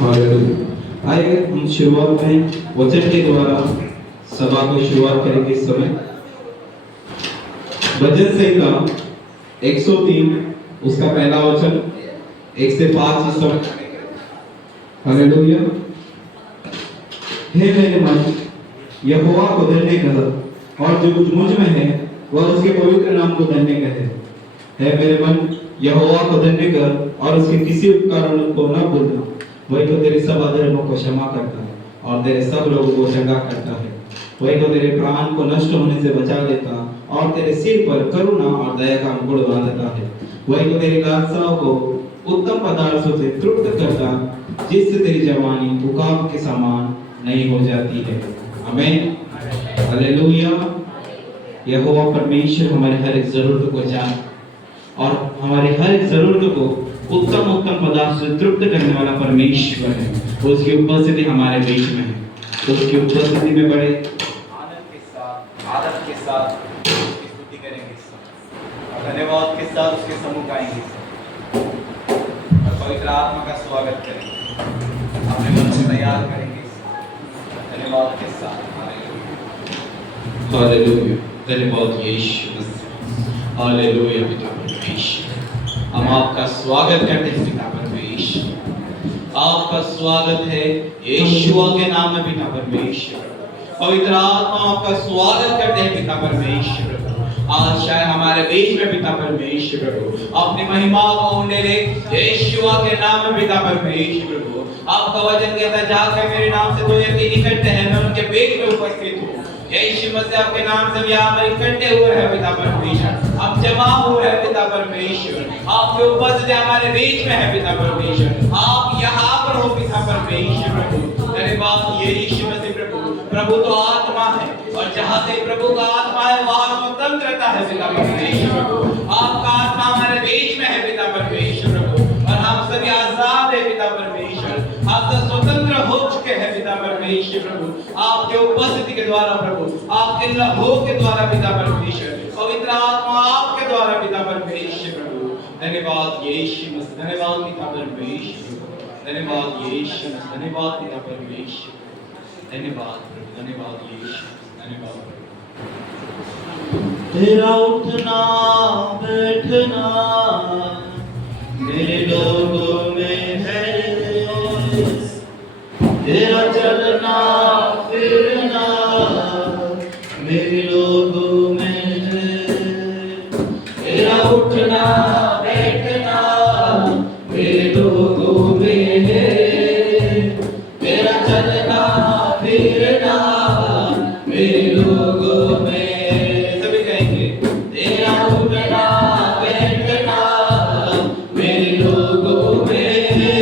Hallelujah. आइए हम शुरुआत में वचन के द्वारा सभा को शुरुआत करेंगे। इस समय भजन संहिता 103 उसका पहला वचन 1 से 5 इस समय। हालेलुया। हे मेरे मन यहोवा को धन्य कह, और जो कुछ मुझ में है वह उसके पवित्र नाम को धन्य कहे। हे मेरे मन यहोवा को धन्य कर, और उसके किसी उपकार को न भूलना। वही तो तेरे सब अधर्मों को क्षमा करता है और तेरे सब लोगों को चंगा करता है। वही तो तेरे प्राण को नष्ट होने से बचा लेता और तेरे सिर पर करुणा और दया का मुकुट बांधता है। वही तो तेरी लालसाओं को उत्तम पदार्थों से तृप्त करता, जिससे तेरी जवानी उकाब के समान नहीं हो जाती है। आमीन। हालेलुया। यहोवा परमेश्वर हमारे हर एक जरूरत को जान और हमारे हर एक जरूरत को उत्तम पदार्थ से तृप्त करने वाला परमेश्वर है। उसकी उपस्थिति हमारे बीच में है। तो उसकी उपस्थिति में बड़े आदर के साथ उसकी स्तुति करेंगे और धन्यवाद के साथ उसके सम्मुख गाएंगे और पवित्र आत्मा का स्वागत करेंगे। अपने मन से तैयार करेंगे धन्यवाद के साथ। हालेलुया। धन्यवाद यीशु मसीह। हालेलुया। पिता परमेश्वर, हम आपका स्वागत करते हैं। पिता परमेश्वर, आपका स्वागत है यीशुआ के नाम में। पिता परमेश्वर, पवित्र आत्मा आपका स्वागत करते हैं। पिता परमेश्वर, आज शायद हमारे बीच में पिता परमेश्वर अपनी महिमा को उन्हें ले यीशुआ के नाम में। पिता परमेश्वर, आपका वचन कहता है जाकर मेरे नाम से दो या तीन इकट्ठे हैं, मैं उनके बीच में उपस्थित हूँ। यीशु मसीह आपके नाम से यहाँ पर इकट्ठे हुए हैं। पिता परमेश्वर, आप जमा हुए हैं। पिता परमेश्वर, आपकी उपस्थिति हमारे बीच में है। पिता परमेश्वर, आप यहाँ पर हो। पिता परमेश्वर, धन्यवाद यीशु मसीह। प्रभु तो आत्मा है और जहाँ से प्रभु का आत्मा है वहाँ स्वतंत्रता है। पिता परमेश्वर, आपका आत्मा हमारे बीच में है। पिता परमेश्वर, और हम सभी आजाद है। पिता परमेश्वर, आप सब स्वतंत्र हो चुके हैं। पिता परमेश्वर, आपके उपस्थिति के द्वारा प्रभु, आपके लहू के द्वारा पिता परमेश्वर, पवित्र आत्मा आपके द्वारा पिता परमेश्वर। धन्यवाद यीशु मसीह। धन्यवाद पिता परमेश्वर। धन्यवाद यीशु मसीह। धन्यवाद पिता परमेश्वर। धन्यवाद प्रभु। धन्यवाद यीशु। धन्यवाद तेरा उठना बैठना मेरे लोगों में है, तेरा चलना फिरना मेरे लोगों में है। तेरा उठना बैठना मेरे लोगों में है, तेरा चलना फिरना मेरे लोगों में। सभी कहेंगे तेरा उठना बैठना मेरे लोगों में है,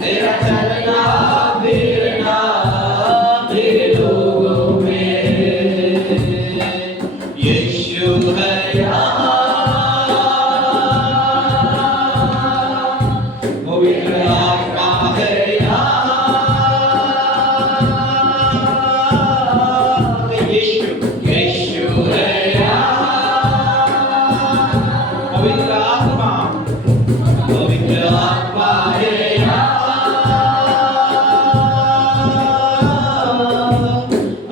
तेरा चलना फिरना मेरे लोगों में। यीशु है यहाँ, पवित्र आत्मा है यहाँ। यीशु है यहाँ, पवित्र आत्मा, पवित्र आत्मा है यहाँ।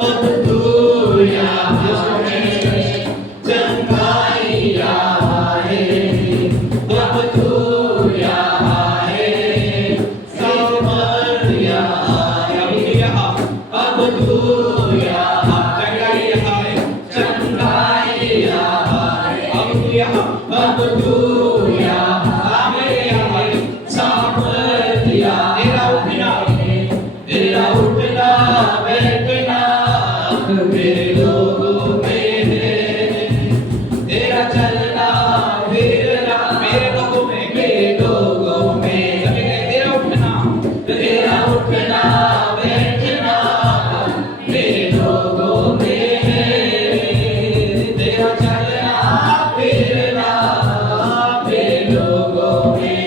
अब तू यहाँ है, चंगाई यहाँ है। अब तू यहाँ है, सामर्थ्य यहाँ है। अब तू यहाँ चंगाई यहाँ है, चंगाई यहाँ है। अब तू यहाँ, अब तू यहाँ है, सामर्थ्य यहाँ है। तेरा उठना, तेरा उठना बैठना मेरे लोगों में है, तेरा चलना फिरना मेरे लोगों में, मेरे लोगों में। सभी कहें तेरा उठना, तेरा उठना बैठना मेरे लोगों में है, तेरा चलना फिरना मेरे लोगों में।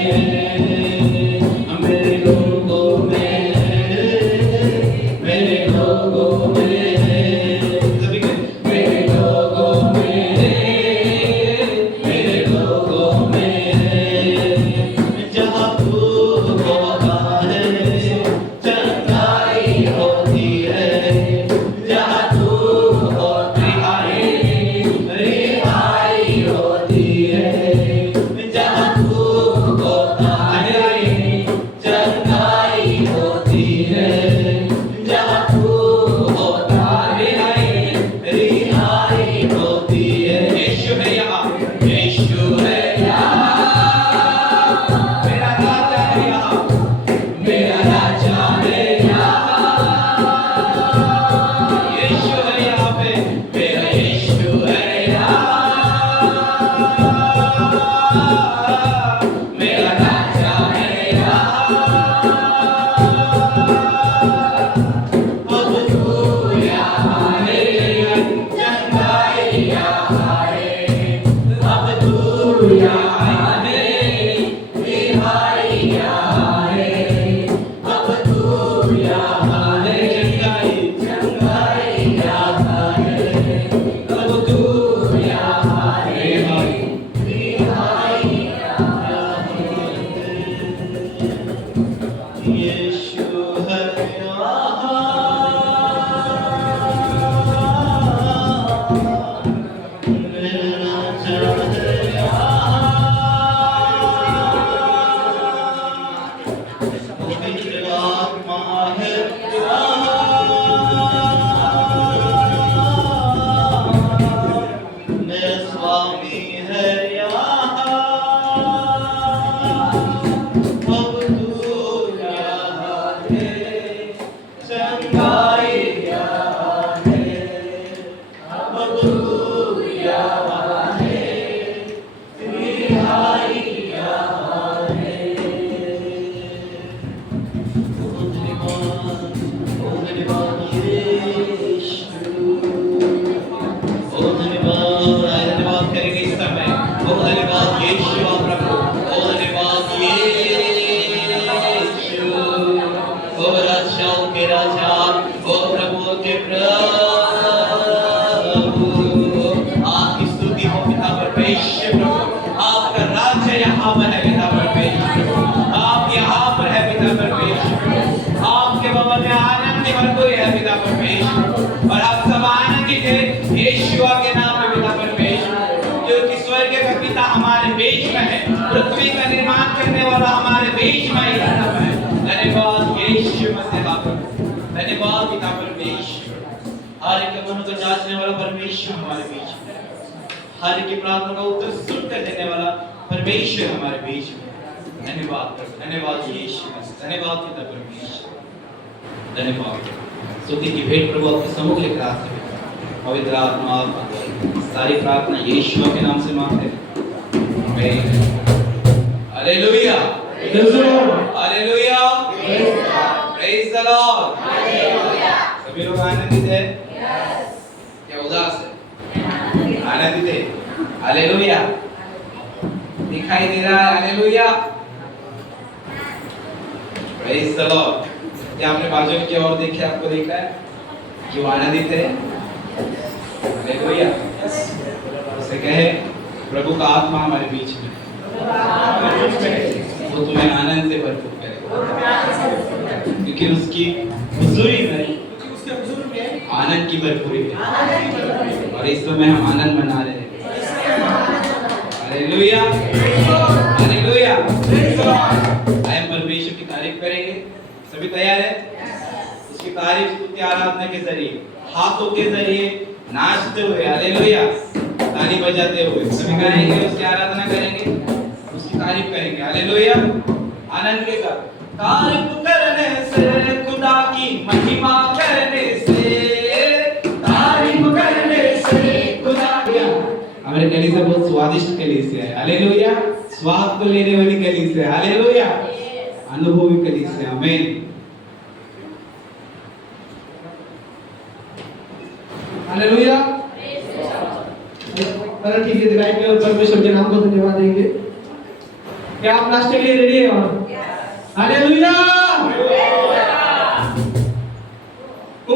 अब तू यहाँ है, चंगाई यहाँ है। अब तू यहाँ है, रिहाई यहाँ है। अब तू यहाँ है, चंगाई यहाँ है। अब तू यहाँ है, रिहाई यहाँ है। यीशु है स्वामी है यहाँ। अब तू यहाँ है, चंगाई यहाँ है। अब तू यहाँ है, रिहाई यहाँ है। ओ धन्यवाद यीशु। ओ धन्यवाद, आए धन्यवाद करेंगे इस समय। ओ धन्यवाद यीशु प्रभु। ओ धन्यवाद यीशु। ओ राजाओं के राजा, ओ प्रभुओं के प्रभु। आपकी स्तुति हो पिता परमेश्वर प्रभु। आपका राज्य यहाँ पर है पिता परमेश्वर। आप यहाँ पर है पिता परमेश्वर। आपके भवन में आनंद भरपूर है पिता परमेश्वर। और आप सब आनंदित है यीशु के नाम में पिता परमेश्वर। क्योंकि स्वर्ग का पिता हमारे बीच में है, पृथ्वी का निर्माण करने वाला हमारे बीच में ही रहता है। धन्यवाद यीशु मसीह प्रभु। धन्यवाद पिता परमेश्वर। हर एक मन को जांचने वाला परमेश्वर हमारे बीच में। हर एक की प्रार्थना का उत्तर सुनकर देने वाला परमेश्वर हमारे बीच में। धन्यवाद प्रभु। धन्यवाद यीशु मसीह। धन्यवाद पिता परमेश्वर। धन्यवाद। स्तुति की भेंट प्रभु आपके सम्मुख लेकर आते हैं। पवित्र आत्मा सारी प्रार्थना यीशु के नाम से मांगते हैं। आमीन। Hallelujah. Hallelujah. Praise the Lord. सभी लोग आनंदित हैं? क्या उदास है? आनंदित है? हालेलुया। दिखाई दे रहा है? हालेलुया। Praise the Lord. क्या आपने बाजू की ओर देखे, आपको देखा है कि वो आनंदित है? हालेलुया। उसे कहे प्रभु का आत्मा हमारे बीच में, वो तुम्हें आनंद से भरपूर करे, क्योंकि उसकी हुजूरी में आनंद की भरपूरी है। और इस समय हम आनंद मना रहे हैं। हालेलुया। हालेलुया। आइए परमेश्वर की तारीफ करेंगे। सभी तैयार है? उसकी तारीफ स्तुति आराधना के जरिए, हाथों के जरिए, नाचते हुए, हालेलुया, ताली बजाते हुए सभी गाएंगे, उसकी आराधना करेंगे, उसकी तारीफ करेंगे। हालेलुया। आनंद के साथ तारीफ करने से, खुदा की महिमा करने से, तारीफ करने से खुदा की। हमारे कलीसिया बहुत स्वादिष्ट कलीसिया है। हालेलुया। स्वाद को लेने वाली कलीसिया। हालेलुया। अनुभवी कलीसिया। आमीन। हालेलुया। पर ठीक है, दिखाई के और परमेश्वर के नाम को धन्यवाद देंगे। क्या आप नाचने के लिए रेडी हैं? और हालेलुया।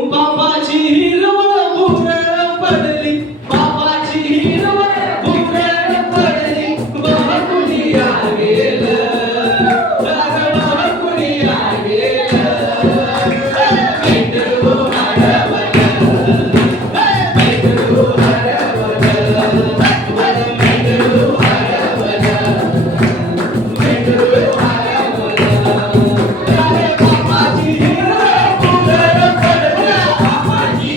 पापाची हिरवळ भुरळ पडली, पापाची हिरवळ भुरळ पडली, बहुकुणी गेलं, बहुकुणी गेलं, बैठू हरवलं, बैठू हरवलं, बैठू हरवलं, बैठू हरवलं, पापाची हिरवळ भुरळ पडली, पापाची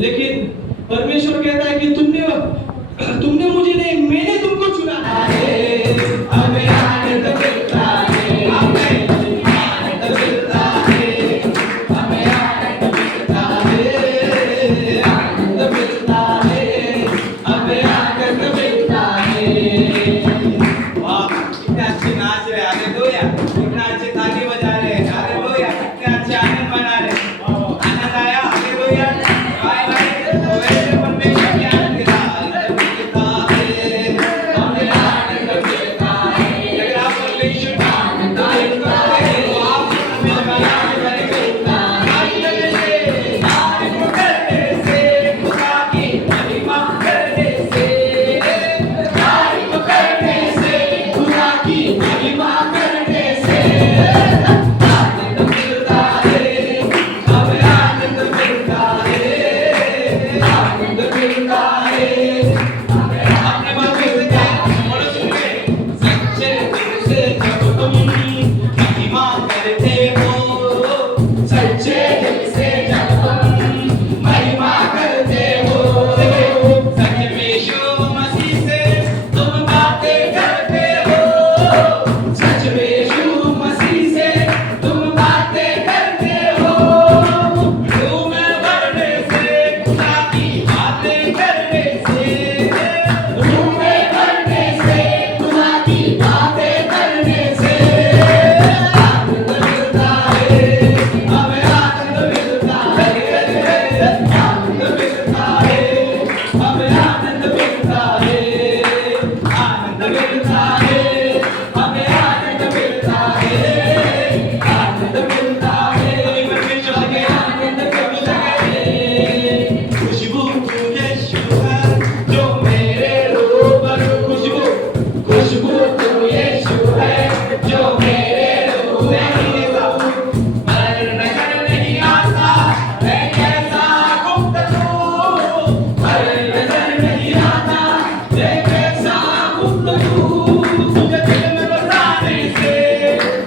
लेकिन परमेश्वर कहता है कि तुमने मुझे नहीं, मैंने तुमको चुना है। हमें आनंद मिलता है, हमें आनंद मिलता है, हमें आनंद मिलता है, आनंद मिलता है, हमें आनंद मिलता है। वाह, कितने अच्छे नाच रहे, हालेलुया। कितना अच्छे ताली बजा रहे हैं, हालेलुया। कितने अच्छे आनंद मना रहे हैं। आनंद आया, हालेलुया। भाई भाई, तो ऐसे परमेश्वर की आनंद मिला, आनंद मिलता है, हमें आनंद मिलता है। अगर आप परमेश्वर का आनंद मिलता है, तो आप हमें आनंद मिलता है। आनंद से, आनंद करने से, खुदा की महिमा करने से, तारीफ करने से, खुदा की महिमा करने से आनंद मिलता है, हमें आनंद मिलता है, आनंद मिलता है। अपने बातों से क्या बोलो, सुन के सच्चे दिल से जब तुम महिमा करते हो, सच्चे दिल से जब तुम महिमा करते हो, सच में यीशु मसीह से तुम बातें करते हो, सच में यीशु मसीह से तुम बातें करते हो। रूह में भरने से, खुदा की बातें करने से, रूह में भरने से, खुदा की बातें करने से आनंद मिलता है, हमें आनंद मिलता है, आनंद मिलता है, हमें आनंद मिलता है, आनंद मिलता है, हमें आनंद मिलता है, आनंद मिलता है। परमेश्वर के आनंद कब जाए, खुशबू तू यीशु है जो मेरे रूबरू, खुशबू तू यीशु है जो मेरे रूबरू। मर नजर नहीं आता है कैसा गुफ्तगू, मर नजर नहीं आता है कैसा गुफ्तगू। तुझे दिल में बसाने से,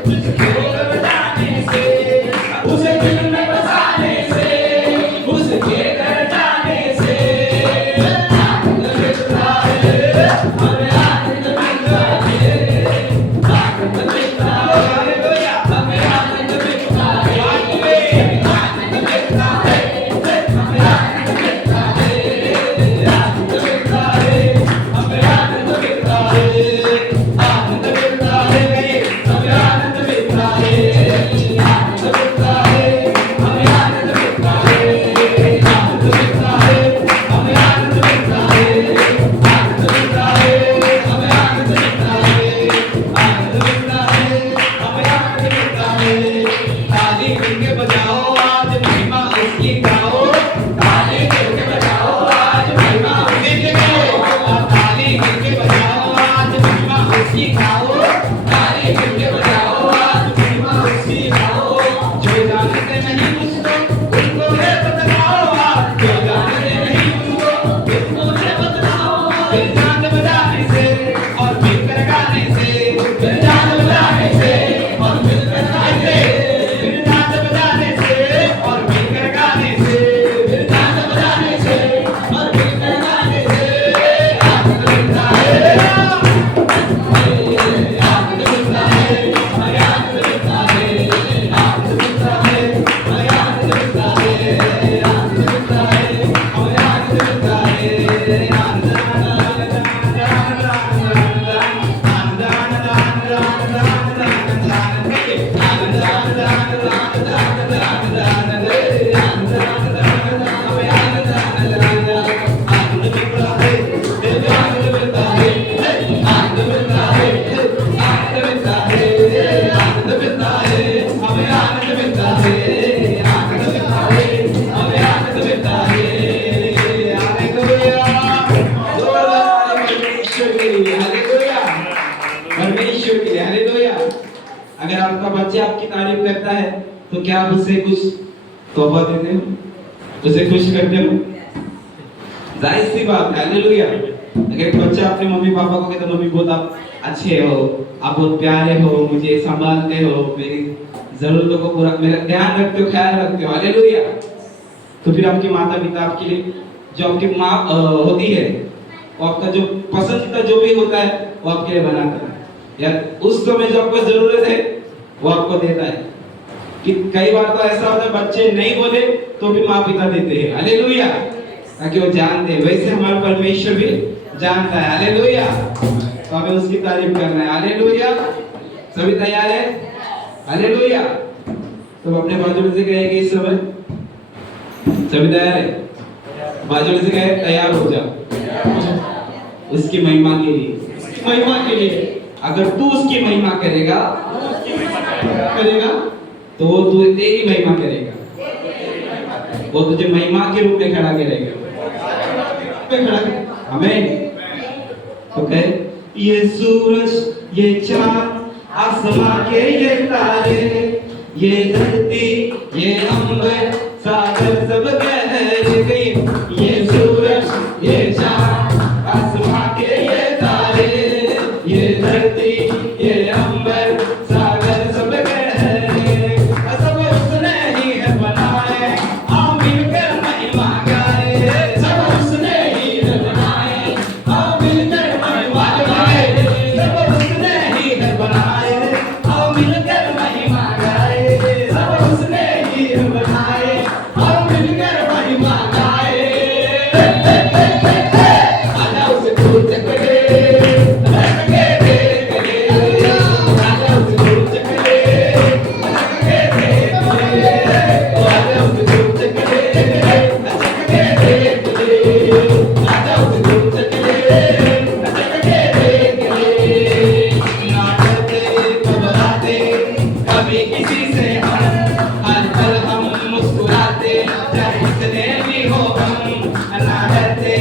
तुझको बजाने से, उसे दिल में बसाने से, उसके घर जाने से आनंद मिलता है, हमें आनंद मिलता है, आनंद मिलता है, हालेलुया। हमें आनंद मिलता है, आनंद मिलता है, हमें आनंद मिलता है, आनंद मिलता है, हमें आनंद मिलता है, आनंद मिलता है, हमें आनंद मिलता है, आनंद मिलता है, हमें आनंद मिलता है, आनंद मिलता है, हमें आनंद मिलता है, आनंद मिलता है, हमें आनंद मिलता है, आनंद मिलता है, हमें आनंद मिलता है। ताली करके बजाओ आज महिमा उसकी गाओ, ताली करके बजाओ आज महिमा उसकी गाओ, ताली करके बजाओ आज महिमा उसकी गाओ, ताली करके बजाओ आज महिमा उसकी गाओ। जो जानते नहीं उसको ये बतलाओ, आप जो जानते नहीं उसको ये बतलाओ। फिर जान बजाने से और मिलकर गाने से, फिर जान बजाने से और मिलकर गाने से, फिर जान बजाने से और मिलकर गाने से, फिर जान बजाने से और मिलकर गाने से आनंद मिलता है, आनंद मिलता है, हमें आनंद मिलता है, आनंद मिलता है, हमें आनंद मिलता है, आनंद मिलता है, हमें आनंद मिलता है, आनंद परमेश्वर के लिए, हालेलुया। अगर आपका बच्चा आपकी तारीफ करता है तो क्या आप उससे कुछ तोहफा देते हो, उसे खुश करते हो? जाहिर सी बात है, हालेलुया। अगर एक बच्चा अपने मम्मी पापा को कहता है मम्मी बहुत आप अच्छे हो, आप बहुत प्यारे हो, मुझे संभालते हो, मेरी जरूरतों को पूरा मेरा ध्यान रखते हो, ख्याल रखते हो, हालेलुया। तो फिर आपके माता पिता आपके लिए जो आपकी माँ होती है, वो आपका जो पसंदीदा जो भी होता है वो आपके लिए बनाता है, या उस समय जो आपको जरूरत है वो आपको देता है। कि कई बार तो ऐसा होता है बच्चे नहीं बोले तो भी माँ पिता देते हैं, हालेलुया, ताकि वो जानते हैं। वैसे हमारा परमेश्वर भी जानता है, हालेलुया। तो हमें उसकी तारीफ करना है, हालेलुया। सभी तैयार है? हालेलुया। तो अपने बाजू से कहेंगे इस समय, सभी तैयार है? बाजू से कहे तैयार हो जाओ उसकी महिमा के लिए, महिमा के लिए। अगर तू उसकी महिमा करेगा तो वो तेरी महिमा करेगा, वो तुझे महिमा के रूप में खड़ा करेगा। हमें तो कहे ये सूरज ये चांद आसमां के ये तारे, ये धरती ये अंबर सागर सब गहरे गए, ये सूरज ये चांद आसमां के ये तारे, ये धरती ये अंबर सागर सब गहरे, सब उसने ही है बनाए, आओ मिलकर महिमा गाए। सब उसने ही है बनाए, आओ मिलकर महिमा गाए। सब उसने ही है बनाए, आओ मिलकर महिमा गाए। सब उसने ही है बनाए, आओ मिलकर महिमा गाए। आजा उसे दूर तक ले, रख के देख ले, आजा उसे दूर तक ले, रख के देख ले, आजा उसे दूर तक ले, रख के देख ले, आजा उसे दूर तक ले, रख के देख ले। ना डरते घबराते कभी किसी से हम, हर पल हम मुस्कुराते चाहे कितने भी हो हम। ना डरते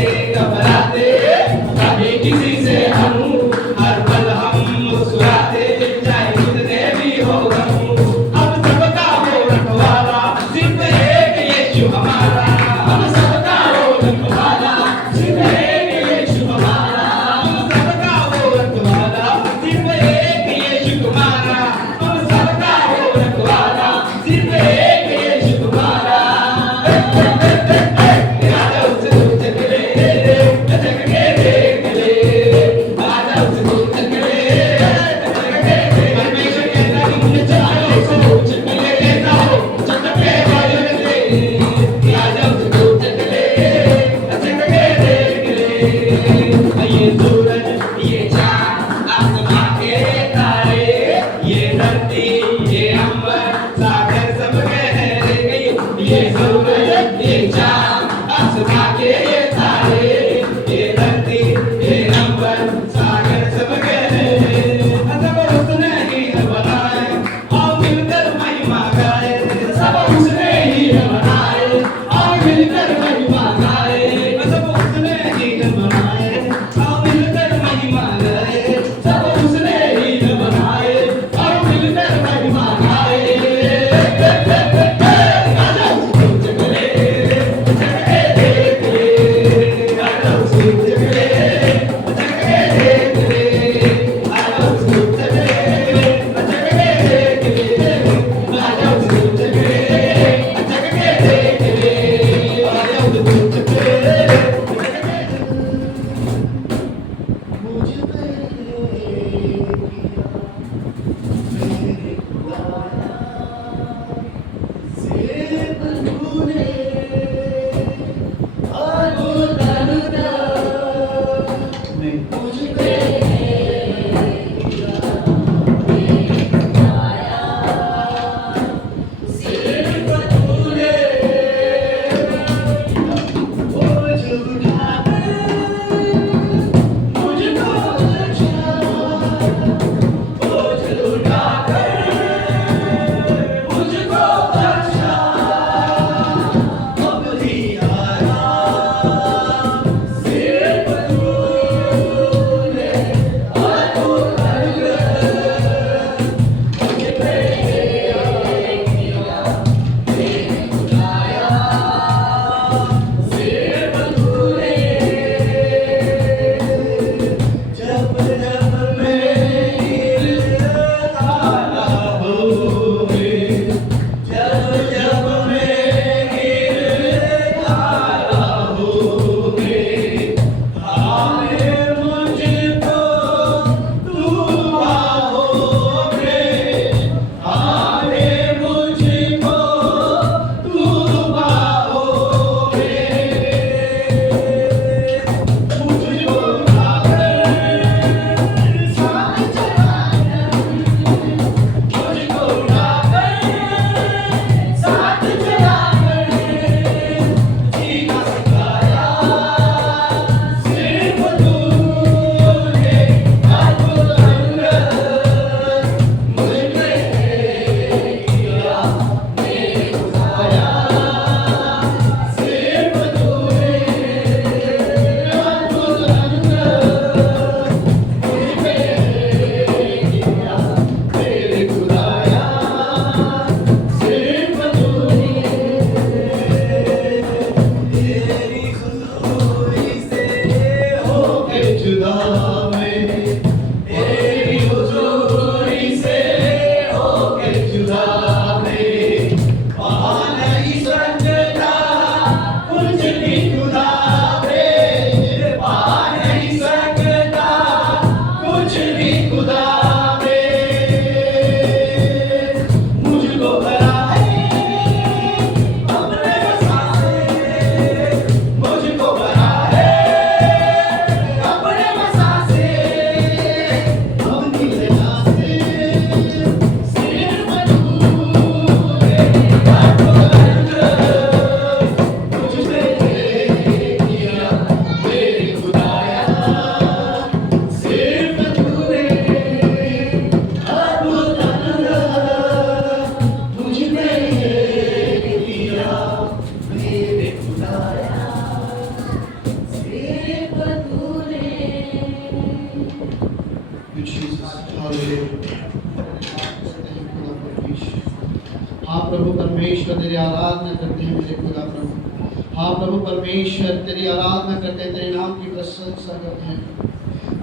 प्रभु परमेश्वर तेरी आराधना करते हैं मेरे खुदा प्रभु। हाँ प्रभु परमेश्वर तेरी आराधना करते हैं, तेरे नाम की प्रशंसा करते हैं।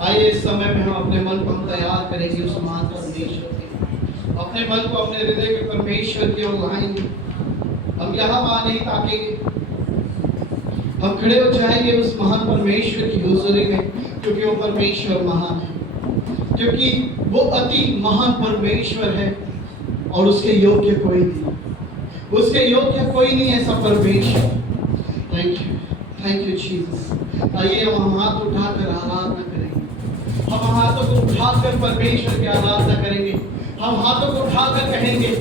आइए इस समय में हम अपने मन को हम तैयार करेंगे उस महान परमेश्वर के, अपने मन को अपने हृदय के परमेश्वर की ओर लाएंगे। हम यहाँ वहाँ नहीं ताकेंगे, हम खड़े हो जाएंगे उस महान परमेश्वर की हुजूरी में, क्योंकि वो परमेश्वर महान है, क्योंकि वो अति महान परमेश्वर है और उसके योग्य कोई नहीं, उसके योग्य कोई नहीं ऐसा परमेश्वर। Thank you Jesus. आइए हम हाथ उठाकर आराधना करेंगे, हम हाथों को उठाकर परमेश्वर की आराधना करेंगे, हम हाथों को उठाकर कहेंगे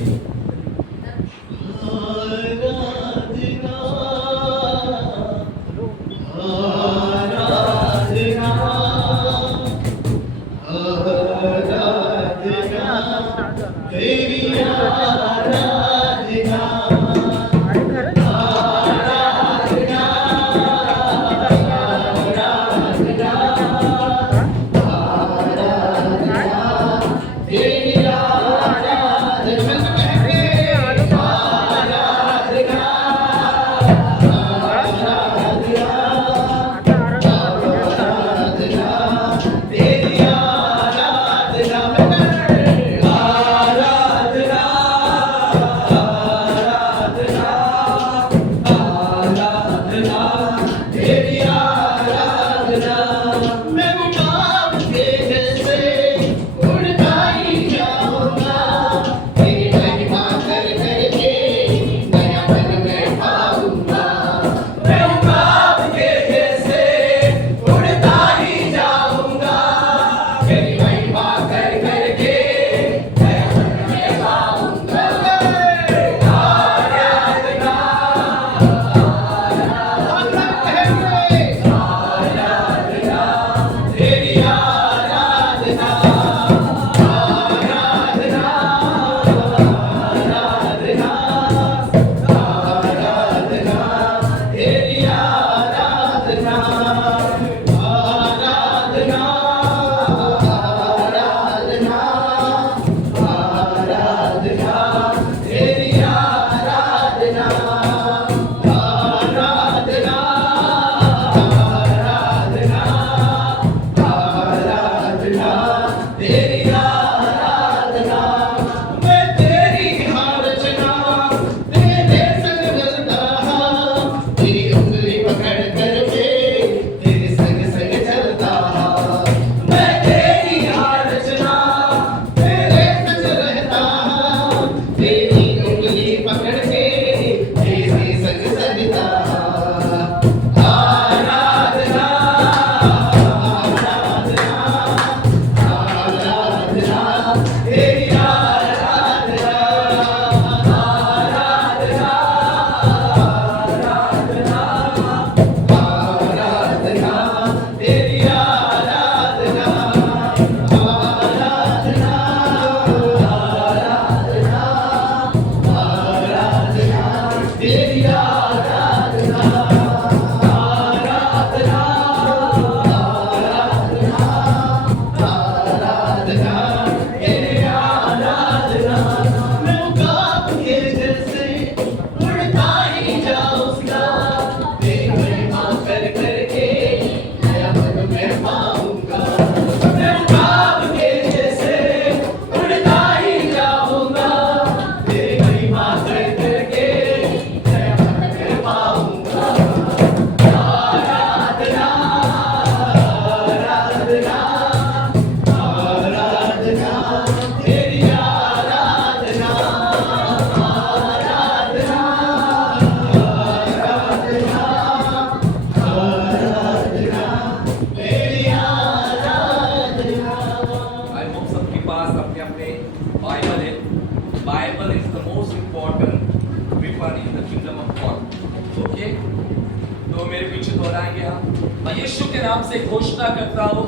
यीशु के नाम से घोषणा करता हूँ,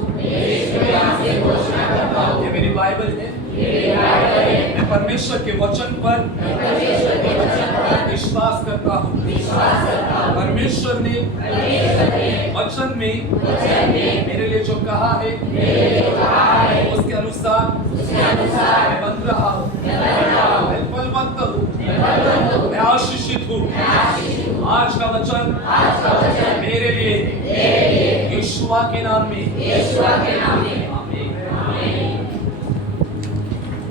ये मेरी बाइबल है, मैं परमेश्वर के वचन पर विश्वास करता हूँ। परमेश्वर ने वचन में मेरे लिए जो कहा है उसके अनुसार मैं बन रहा हूँ, मैं फलवंत हूँ, मैं आशीषित हूँ। आज का वचन मेरे लिए यीशुआ के नाम में। आमीन।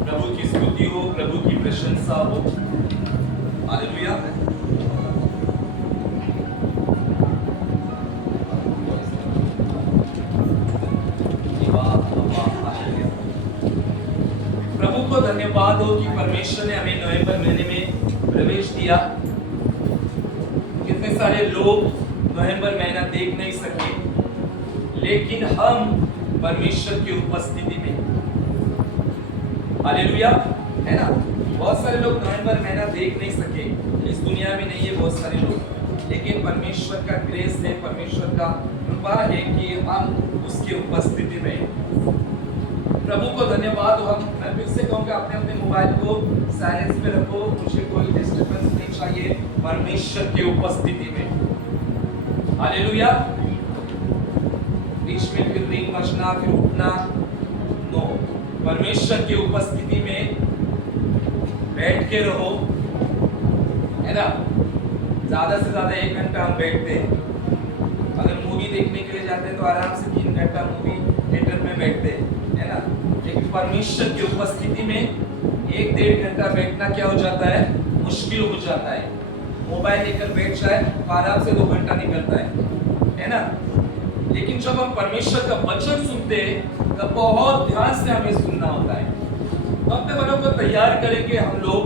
प्रभु की स्तुति हो, प्रभु की प्रशंसा हो। हालेलुया। प्रभु को धन्यवाद हो कि परमेश्वर ने हमें नवंबर महीने में प्रवेश दिया। कितने सारे लोग नवंबर महीना देख नहीं सके, लेकिन हम परमेश्वर की उपस्थिति में, हालेलुया, है ना। बहुत सारे लोग नवंबर महीना देख नहीं सके, इस दुनिया में नहीं है बहुत सारे लोग, लेकिन परमेश्वर का ग्रेस है, परमेश्वर का कृपा है कि हम उसकी उपस्थिति में। प्रभु को धन्यवाद हो। मैं फिर से कहूँगा, अपने अपने मोबाइल को साइलेंस में रखो, मुझे कोई डिस्टर्बेंस नहीं चाहिए परमेश्वर की उपस्थिति में। हालेलुया। बीच में फिर रिंग बजना, फिर उठना, नो। परमेश्वर की उपस्थिति में बैठ के रहो, है ना। ज्यादा से ज्यादा 1 घंटा हम बैठते हैं। अगर मूवी देखने के लिए जाते हैं तो आराम से 3 घंटा मूवी थिएटर में बैठते हैं, है ना। लेकिन परमेश्वर की उपस्थिति में 1-1.5 घंटा बैठना क्या हो जाता है, मुश्किल हो जाता है। मोबाइल लेकर बैठ जाए तो आराम से 2 घंटा निकलता है ना। लेकिन जब हम परमेश्वर का वचन सुनते हैं तब बहुत ध्यान से हमें सुनना होता है। तो अपने मनों को तैयार करेंगे हम लोग,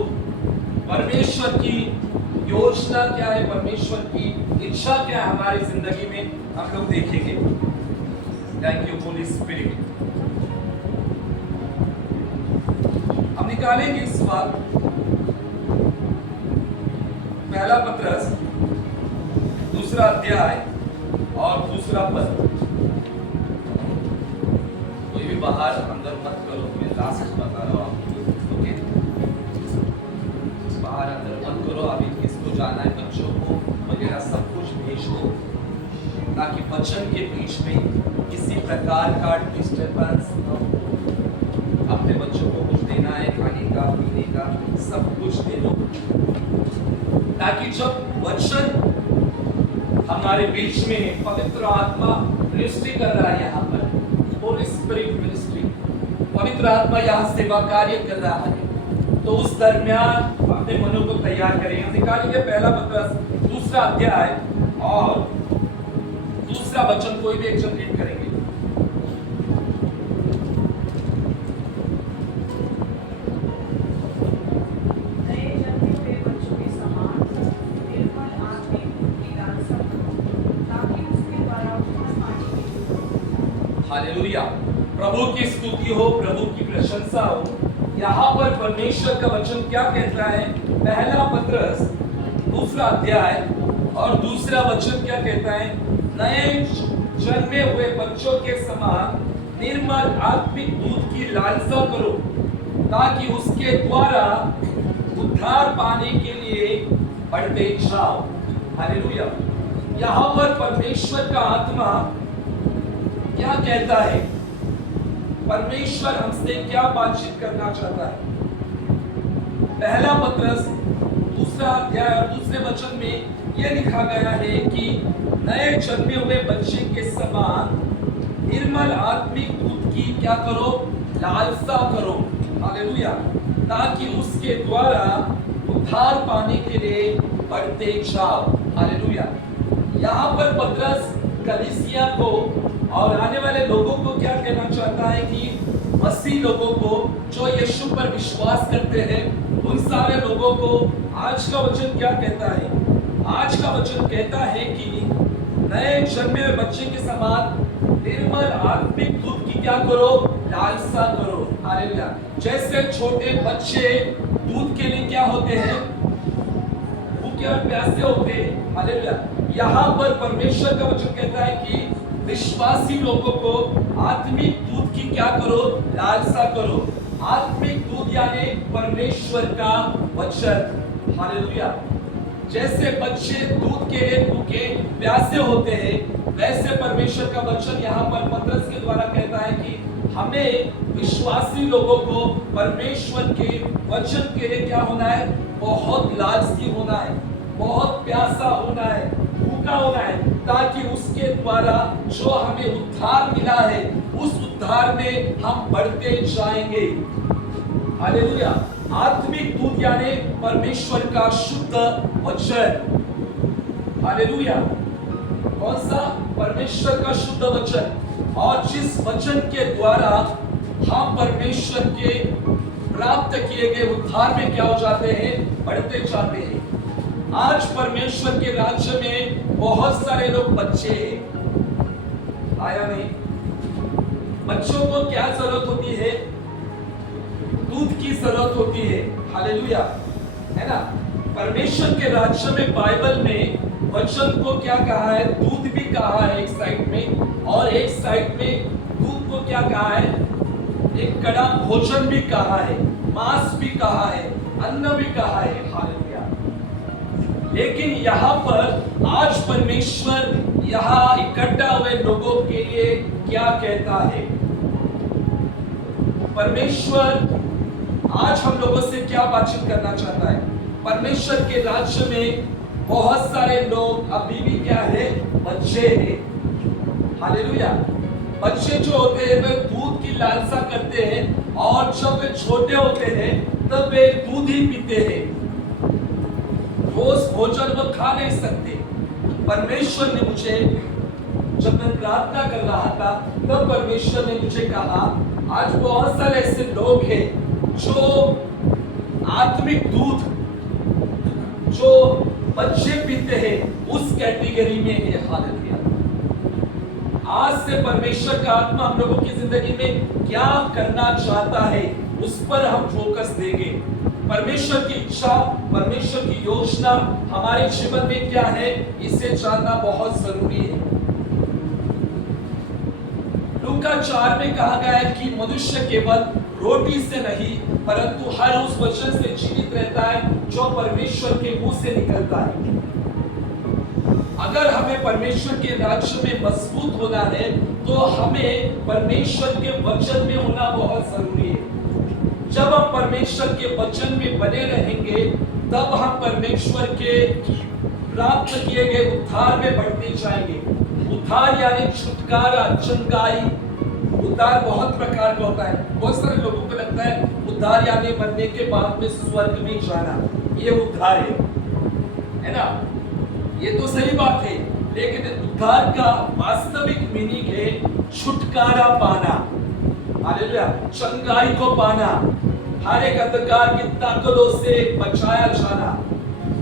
परमेश्वर की योजना क्या है, परमेश्वर की इच्छा क्या है हमारी जिंदगी में, हम लोग देखेंगे। Thank you Holi spirit. हम निकालेंगे इस वक्त पहला पत्रस 2 अध्याय और 2 पद। कोई भी बाहर अंदर मत करो, मैं लास्ट बता रहा हूँ आपको, ओके। बाहर अंदर मत करो, अभी किसको जाना है, बच्चों को वगैरह सब कुछ भेजो, ताकि वचन के बीच में किसी प्रकार का डिस्टर्बेंस न हो। अपने बच्चों को कुछ देना है, खाने का, पीने का, सब कुछ दे दो, ताकि जब वचन हमारे बीच में पवित्र आत्मा मिनिस्ट्री कर रहा है, यहाँ पर होली स्पिरिट मिनिस्ट्री, पवित्र आत्मा यहाँ सेवा कार्य कर रहा है, तो उस दरमियान अपने मनों को तैयार करेंगे। निकालेंगे पहला पत्रस 2 अध्याय और 2 वचन, कोई भी एक जन रीड करेंगे। हालेलुया। प्रभु की स्तुति हो, प्रभु की प्रशंसा हो। यहाँ पर परमेश्वर का वचन क्या कहता है, पहला पत्रस 2 अध्याय और 2 वचन क्या कहता है, नए जन्मे हुए बच्चों के समान निर्मल आत्मिक दूध की लालसा करो, ताकि उसके द्वारा उद्धार पाने के लिए बढ़ते जाओ। हालेलुया। यहाँ पर परमेश्वर का आत्मा क्या कहता है, परमेश्वर हमसे क्या बातचीत करना चाहता है। पहला पत्रस 2 अध्याय और 2 वचन में यह लिखा गया है कि नए जन्मे हुए बच्चे के समान निर्मल आत्मिक दूध की क्या करो, लालसा करो। हालेलुया। ताकि उसके द्वारा उद्धार पाने के लिए बढ़ते जाओ। हालेलुया। यहाँ पर पत्रस कलीसिया को और आने वाले लोगों को क्या कहना चाहता है कि मसीह लोगों को जो यीशु पर विश्वास करते हैं, उन सारे लोगों को आज का वचन क्या कहता है, आज का वचन कहता है कि नए जन्मे हुए बच्चे के समान निर्मल आत्मिक दूध की क्या करो, लालसा करो। हालेलुया। जैसे छोटे बच्चे दूध के लिए क्या होते हैं, भूखे और प्यासे होते हैं। हालेलुया। यहाँ पर परमेश्वर का वचन कहता है कि विश्वासी लोगों को आत्मिक दूध की क्या करो, लालसा करो। आत्मिक दूध यानी परमेश्वर का वचन। हालेलुया। जैसे बच्चे दूध के लिए भूखे प्यासे होते हैं, वैसे परमेश्वर का वचन यहाँ पर पत्रस के द्वारा कहता है कि हमें विश्वासी लोगों को परमेश्वर के वचन के लिए क्या होना है, बहुत लालची होना है, बहुत प्यासा होना है, भूखा होना है, ताकि उसके द्वारा जो हमें उद्धार मिला है उस उद्धार में हम बढ़ते जाएंगे। हालेलुया। आत्मिक दूध यानी परमेश्वर का शुद्ध वचन। हालेलुया। कौन सा? परमेश्वर का शुद्ध वचन। और जिस वचन के द्वारा हम परमेश्वर के प्राप्त किए गए उद्धार में क्या हो जाते हैं? बढ़ते जाते हैं। आज परमेश्वर के राज्य में बहुत सारे लोग बच्चे हैं, आया नहीं? बच्चों को क्या जरूरत होती है? दूध की जरूरत होती है। हालेलुया, है ना? परमेश्वर के राज्य में बाइबल में वचन को क्या कहा है? दूध भी कहा है एक साइड में, और एक साइड में दूध को क्या कहा है? एक कड़ा भोजन भी कहा है, मांस भी कहा है, अन्न भी कहा है। हालेलुया। लेकिन यहाँ पर आज परमेश्वर यहाँ इकट्ठा हुए लोगों के लिए क्या कहता है? परमेश्वर आज हम लोगों से क्या बातचीत करना चाहता है? परमेश्वर के राज्य में बहुत सारे लोग अभी भी क्या है? बच्चे हैं। हालेलुया। बच्चे जो होते हैं वे दूध की लालसा करते हैं, और जब वे छोटे होते हैं तब वे दूध ही पीते हैं, रोज भोजन वो खा नहीं सकते। परमेश्वर ने मुझे, जब मैं प्रार्थना कर रहा था तब परमेश्वर ने मुझे कहा, आज बहुत सारे ऐसे लोग हैं जो आत्मिक दूध जो बच्चे पीते हैं उस कैटेगरी में है। हालेलुया। आज से परमेश्वर का आत्मा हम लोगों की जिंदगी में क्या करना चाहता है उस पर हम फोकस देंगे। परमेश्वर की इच्छा, परमेश्वर की योजना हमारे जीवन में क्या है, इसे जानना बहुत जरूरी है। लूका 4 में कहा गया है कि मनुष्य केवल रोटी से नहीं परंतु हर उस वचन से जीवित रहता है जो परमेश्वर के मुंह से निकलता है। अगर हमें परमेश्वर के राज्य में मजबूत होना है तो हमें परमेश्वर के वचन में होना बहुत जरूरी है। जब हम परमेश्वर के वचन में बने रहेंगे तब हम परमेश्वर के प्राप्त किए गए उद्धार में बढ़ते जाएंगे। उद्धार यानी छुटकारा, चंगाई। उद्धार बहुत प्रकार का होता है। बहुत सारे लोगों को लगता है उद्धार यानी मरने के बाद में स्वर्ग में जाना, ये उद्धार है ना? ये तो सही बात है, लेकिन उद्धार का वास्तविक मीनिंग है छुटकारा पाना। हालेलुया। चंगाई को पाना, हर एक अंधकार की ताकतों से बचाया जाना।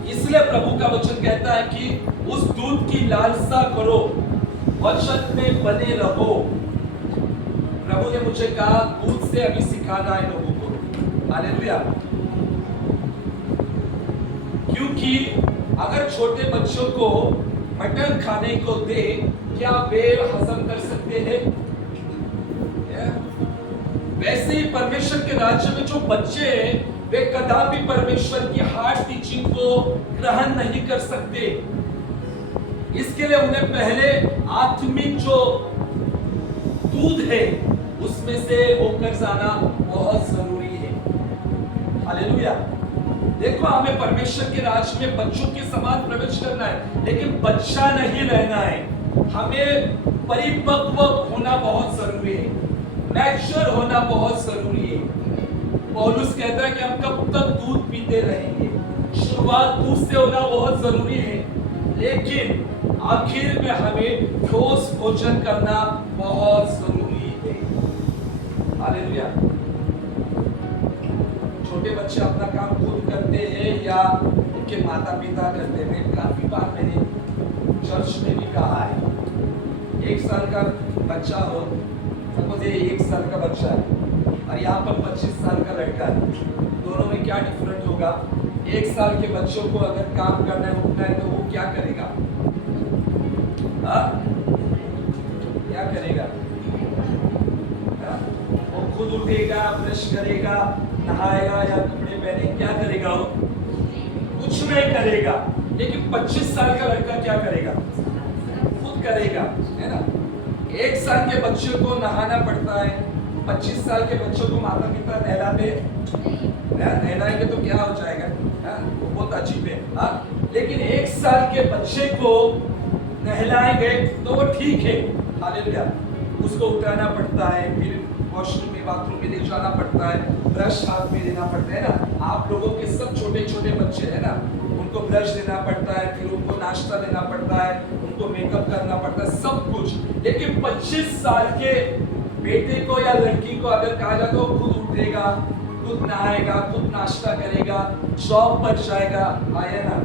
इसलिए प्रभु का वचन कहता है कि उस दूध की लालसा करो, वचन में बने रहो। प्रभु ने मुझे कहा दूध से अभी सिखाना है लोगों को। हालेलुया। क्योंकि अगर छोटे बच्चों को मटन खाने को दे, क्या वे हजम कर सकते हैं? वैसे ही परमेश्वर के राज्य में जो बच्चे हैं वे कदापि परमेश्वर की हार्ड टीचिंग को ग्रहण नहीं कर सकते। इसके लिए उन्हें पहले आत्मिक जो दूध है उसमें से होकर जाना बहुत जरूरी है। हालेलुया। देखो, हमें परमेश्वर के राज्य में बच्चों के समान प्रवेश करना है, लेकिन बच्चा नहीं रहना है। हमें परिपक्व होना बहुत जरूरी है, मैच्योर होना बहुत जरूरी है। पौलुस कहता है कि हम कब तक दूध पीते रहेंगे? शुरुआत दूध से होना बहुत जरूरी है, लेकिन आखिर में हमें ठोस भोजन करना बहुत जरूरी है। हालेलुया। छोटे बच्चे अपना काम खुद करते हैं या उनके माता पिता करते हैं? काफी बार मैंने चर्च में भी कहा है, 1 साल का बच्चा हो, सपोज 1 साल का बच्चा है और यहाँ पर 25 साल का लड़का है, दोनों में क्या डिफरेंट होगा? 1 साल के बच्चों को अगर काम करना है, उठना है, तो वो क्या करेगा? क्या करेगा? वो खुद उठेगा, ब्रश करेगा, नहाएगा या कपड़े पहने, क्या करेगा? वो कुछ नहीं करेगा। लेकिन 25 साल का लड़का क्या करेगा? खुद करेगा, है ना? 1 साल के बच्चे को नहाना पड़ता है, 25 साल के बच्चों को माता पिता नहलाते नहलाएंगे तो क्या हो जाएगा, वो बहुत अजीब है। लेकिन 1 साल के बच्चे को नहलाएंगे तो वो ठीक है, हालेलुया। उसको उठाना पड़ता है, फिर वॉशरूम में बाथरूम में ले जाना पड़ता है, ब्रश हाथ में देना पड़ता है ना। आप लोगों के सब छोटे छोटे बच्चे हैं ना, उनको ब्रश देना पड़ता है, फिर उनको नाश्ता देना पड़ता है, उनको मेकअप करना पड़ता है, सब कुछ। लेकिन 25 साल के बेटे को या लड़की को अगर कहा जाए तो खुद उठेगा, खुद नहाएगा, खुद नाश्ता करेगा, जॉब पर जाएगा, आया ना।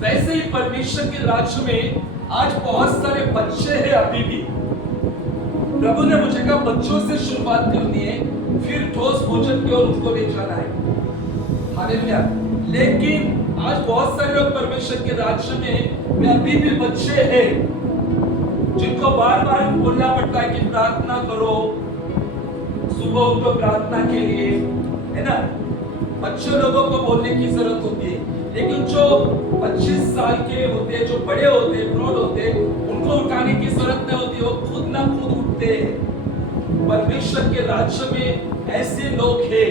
वैसे ही परमेश्वर के राज्य में आज बहुत सारे बच्चे हैं अभी भी। प्रभु ने मुझे कहा बच्चों से शुरुआत करनी है, फिर ठोस भोजन की ओर उनको ले जाना है, हालेलुया। लेकिन आज बहुत सारे लोग परमेश्वर के राज्य में वे अभी भी बच्चे हैं, जिनको बार बार बोलना पड़ता है कि प्रार्थना करो, सुबह उठो प्रार्थना के लिए, है ना। बच्चे लोगों को बोलने की जरूरत होती है, लेकिन जो 25 साल के होते हैं, जो बड़े होते हैं, प्रौढ़ होते हैं, उनको उठाने की जरूरत नहीं होती, वो खुद ना खुद उठते हैं। परमेश्वर के राज्य में ऐसे लोग हैं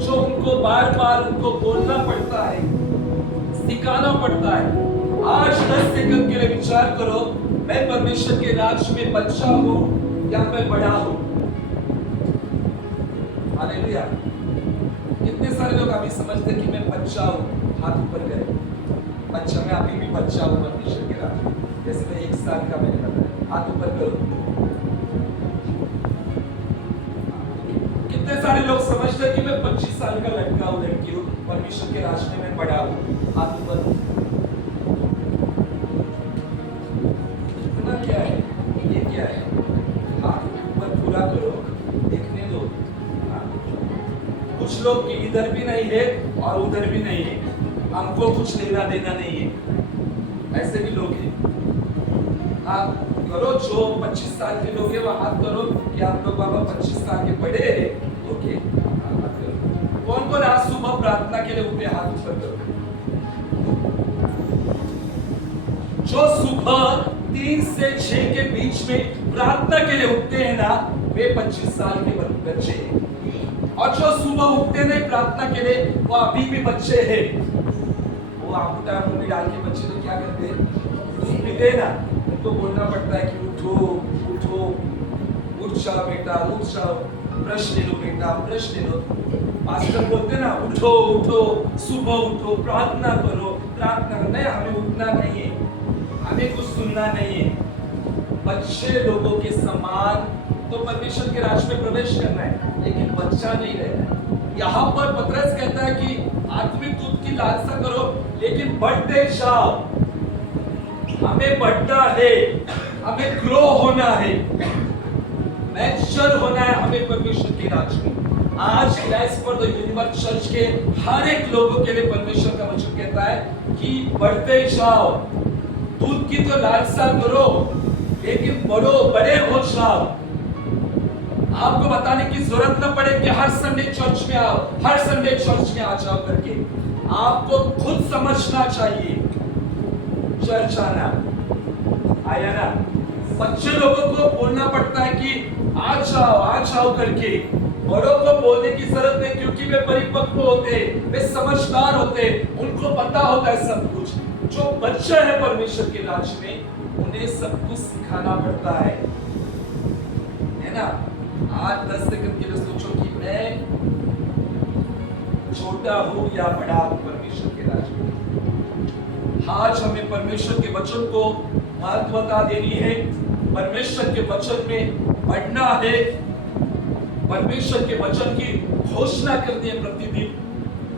जो उनको बार बार उनको बोलना पड़ता है, सिखाना पड़ता है। आज 10 सेकंड के लिए विचार करो, मैं परमेश्वर के राज्य में बच्चा हूँ या मैं बड़ा हूँ, हालेलुया। कितने सारे लोग अभी समझते कि मैं बच्चा हूँ, हाथ ऊपर करें। बच्चा, मैं अभी भी बच्चा हूँ परमेश्वर के राज्य में, जैसे मैं 1 साल का, मैंने बताया, हाथ ऊपर करो। कितने सारे लोग समझते हैं कि मैं 25 साल का लड़का हूँ, लड़की हूँ, परमेश्वर के राज्य में मैं बड़ा हूँ, हाथ ऊपर। इतना क्या है, ये क्या है? हाथ ऊपर पूरा करो, देखने दो। कुछ लोग की इधर भी नहीं है और उधर भी नहीं है, हमको कुछ लेना देना नहीं है, ऐसे भी लोग हैं। आप करो, जो 25 साल के लोग हैं वो हाथ करो कि आप लोग बाबा 25 साल के बड़े हैं, ओके। कौन कौन आज सुबह प्रार्थना के लिए उठे, हाथ ऊपर करो। जो सुबह 3 से 6 के बीच में प्रार्थना के लिए उठते हैं ना, वे 25 साल के बच्चे हैं। और जो सुबह उठते नहीं प्रार्थना के लिए, वो अभी भी बच्चे हैं। वो आंगूठा में डाल के बच्चे तो क्या करते हैं, दूध पीते ना, उनको बोलना पड़ता है कि उठो उठो, उठ जाओ बेटा, उठ जाओ, ब्रश ले लो बेटा, ब्रश ले लो। पास्टर बोलते ना, उठो उठो, सुबह उठो, प्रार्थना करो, प्रार्थना करो। नहीं, हमें उठना नहीं है, हमें कुछ सुनना नहीं है। बच्चे लोगों के समान तो परमेश्वर के राज्य में प्रवेश करना है, लेकिन बच्चा नहीं रहना है। यहाँ पर पतरस कहता है कि आत्मिक दूध की लालसा करो, लेकिन बढ़ते जाओ। हमें बढ़ना है, हमें ग्रो होना है, मैच्योर होना है हमें परमेश्वर के राज्य में। आज Christ for the universe church के हर एक लोगों के लिए परमेश्वर का वचन कहता है कि बढ़ते जाओ। दूध की तो लालसा करो, लेकिन बड़े हो जाओ। आपको बताने की जरूरत न पड़े कि हर संडे चर्च में आओ, हर संडे चर्च में आ जाओ करके। आपको खुद समझना चाहिए चर्च आना, आया ना। बच्चे लोगों को बोलना पड़ता है कि आ जाओ करके। बड़ों को बोलने की जरूरत नहीं, क्योंकि वे परिपक्व होते, वे समझदार होते, उनको पता होता है सब कुछ। जो बच्चे हैं परमेश्वर के राज्य में, उन्हें सब कुछ सिखाना पड़ता है ना। आज 10 सेकंड के लिए सोचो कि मैं छोटा हूं या बड़ा हूं परमेश्वर के राज्य में। आज हमें परमेश्वर के वचन को महत्वता देनी है, परमेश्वर के वचन में बढ़ना है, परमेश्वर के वचन की घोषणा करनी है प्रतिदिन।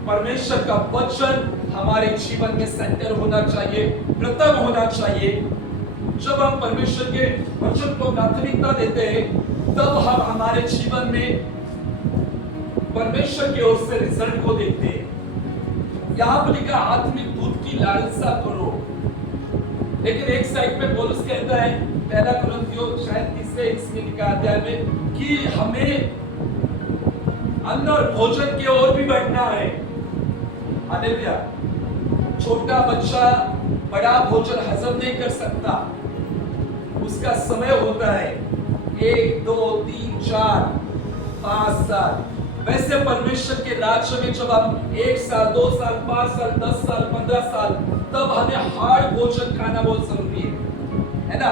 परमेश्वर का वचन हमारे जीवन में सेंटर होना चाहिए, प्रथम होना चाहिए। जब हम परमेश्वर के वचन को प्राथमिकता देते हैं, तब हम हमारे जीवन में परमेश्वर की ओर से रिजल्ट को देखते हैं। यहाँ पर लिखा आत्मिक दूध की लालसा करो, लेकिन एक साइड में पौलुस कहता है, पहला कुरिन्थियों शायद 3 लिखा अध्याय में, कि हमें अन्न और भोजन की ओर भी बढ़ना है। हालेलुया। छोटा बच्चा बड़ा भोजन हजम नहीं कर सकता, उसका समय होता है। 1 2 3 4 5 साल। वैसे परमेश्वर के राज्य में जब हम 1 साल 2 साल 5 साल 10 साल 15 साल, तब हमें हार्ड भोजन खाना बहुत जरूरी है ना।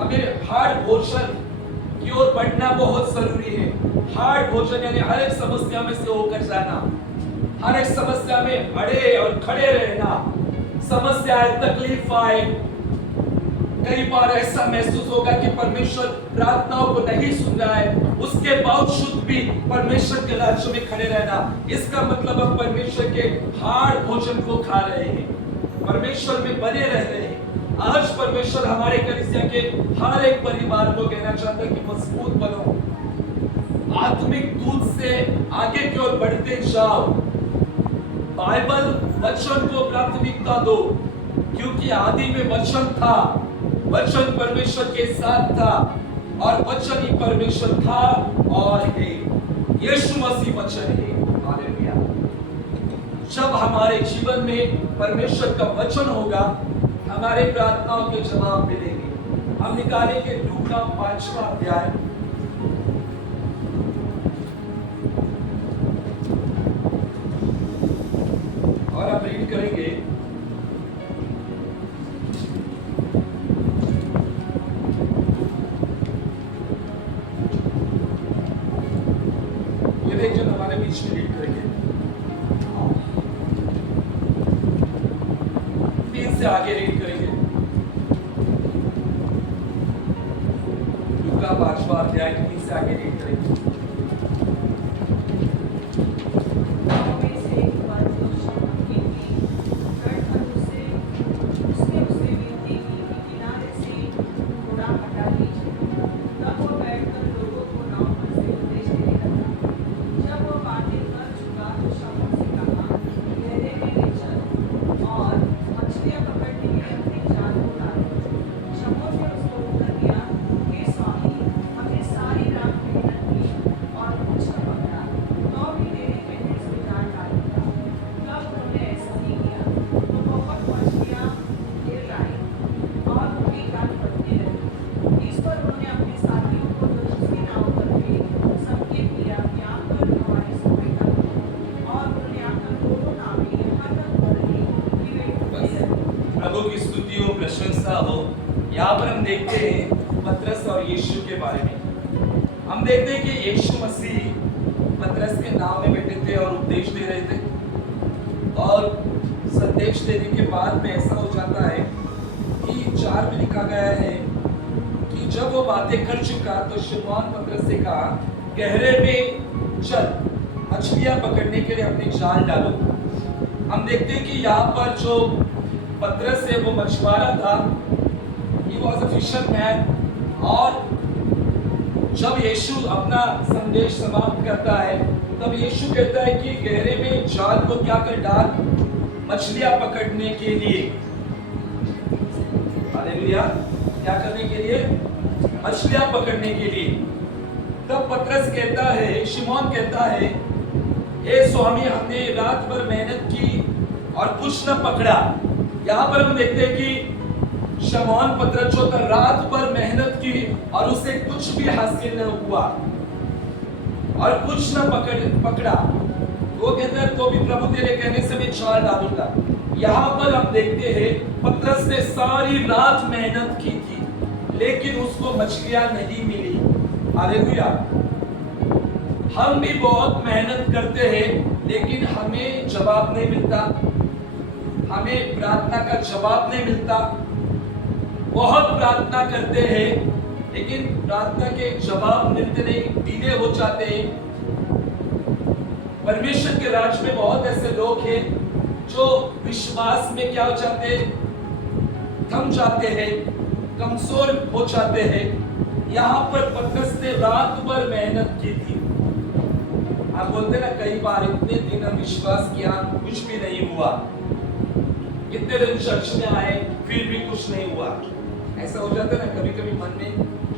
हमें हार्ड भोजन की ओर बढ़ना बहुत जरूरी है। हार्ड भोजन यानी हर एक समस्या में से होकर जाना, हर एक समस्या में अड़े और खड़े रहना। समस्या है, तकलीफ आए, कई बार ऐसा महसूस होगा कि परमेश्वर प्रार्थनाओं को नहीं सुन रहा है, उसके बावजूद भी परमेश्वर के राज्य में खड़े रहना, इसका मतलब हम परमेश्वर के हार्ड भोजन को खा रहे हैं, परमेश्वर में बने रह रहे हैं। आज परमेश्वर हमारे कलीसिया के हर एक परिवार को कहना चाहता है कि मजबूत बनो, आत्मिक दूध से आगे की ओर बढ़ते जाओ, बाइबल वचन को प्राथमिकता दो, क्योंकि आदि में वचन था, वचन परमेश्वर के साथ था और वचन ही परमेश्वर था और है। यीशु मसीह वचन है। हालेलुया। जब हमारे जीवन में परमेश्वर का वचन होगा, हमारे प्रार्थनाओं के जवाब मिलेंगे। हम निकालेंगे लूका 5वां अध्याय, और हम रीड करेंगे एक जन हमारे बीच में रीड करेंगे 3 से आगे रीड करेंगे। लूका 5वां अध्याय 3 से आगे रीड करेंगे। प्रभु की स्तुति हो, प्रशंसा हो। यहाँ पर हम देखते हैं पतरस और यीशु के बारे में। हम देखते हैं कि यीशु मसीह पतरस के नाव में बैठे थे और उपदेश दे रहे थे, और संदेश देने के बाद में ऐसा हो जाता है कि 4 में लिखा गया है कि जब वो बातें कर चुका तो शमौन पतरस से कहा, गहरे में चल, मछलियां पकड़ने के लिए अपने जाल डालो। हम देखते हैं कि यहाँ पर जो पतरस है वो मछुआरा था, he was a fisherman। और जब यीशु अपना संदेश समाप्त करता है, तब यीशु कहता है कि गहरे में जाल को क्या कर डाल, मछलियां पकड़ने के लिए। हालेलुया। क्या करने के लिए? मछलियां पकड़ने के लिए। तब पतरस कहता है, शिमोन कहता है, हे स्वामी, हमने रात भर मेहनत की और कुछ न पकड़ा। यहाँ पर हम देखते हैं कि शमौन पतरस जो था, रात भर मेहनत की और उसे कुछ भी हासिल न हुआ और कुछ न पकड़ा। वो कहता है तो भी प्रभु तेरे कहने से मैं जाल डालूंगा। यहाँ पर हम देखते हैं पतरस ने सारी रात मेहनत की थी, लेकिन उसको मछलियां नहीं मिली। हालेलुया। हम भी बहुत मेहनत करते हैं, लेकिन हमें जवाब नहीं मिलता, हमें प्रार्थना का जवाब नहीं मिलता। बहुत प्रार्थना करते हैं, लेकिन प्रार्थना के जवाब मिलते नहीं, डिले हो जाते हैं। परमेश्वर के राज्य में बहुत ऐसे लोग हैं जो विश्वास में क्या हो जाते हैं, थम जाते हैं, कमजोर हो जाते हैं। यहाँ पर पतरस ने रात भर मेहनत की थी। आप बोलते ना, कई बार इतने दिन हम विश्वास किया, कुछ भी नहीं हुआ, इतने दिन चर्च में आए फिर भी कुछ नहीं हुआ। ऐसा हो जाता है ना, कभी कभी मन में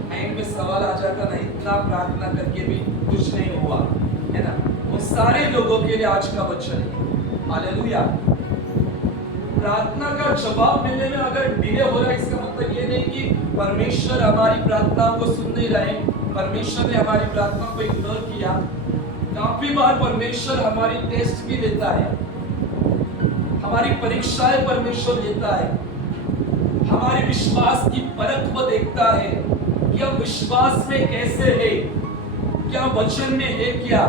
माइंड में सवाल आ जाता ना, इतना प्रार्थना करके भी कुछ नहीं हुआ, है ना। उन सारे लोगों के लिए आज का वचन है। हालेलुया। प्रार्थना का जवाब मिलने में अगर डिले हो रहा है, इसका मतलब ये नहीं कि परमेश्वर हमारी प्रार्थनाओं को सुन नहीं रहे, परमेश्वर ने हमारी प्रार्थनाओं को इग्नोर किया। काफी बार परमेश्वर हमारी टेस्ट भी लेता है, हमारी परीक्षाएं परमेश्वर लेता है, हमारे विश्वास की परख वो देखता है कि हम विश्वास में कैसे है, क्या वचन में है क्या।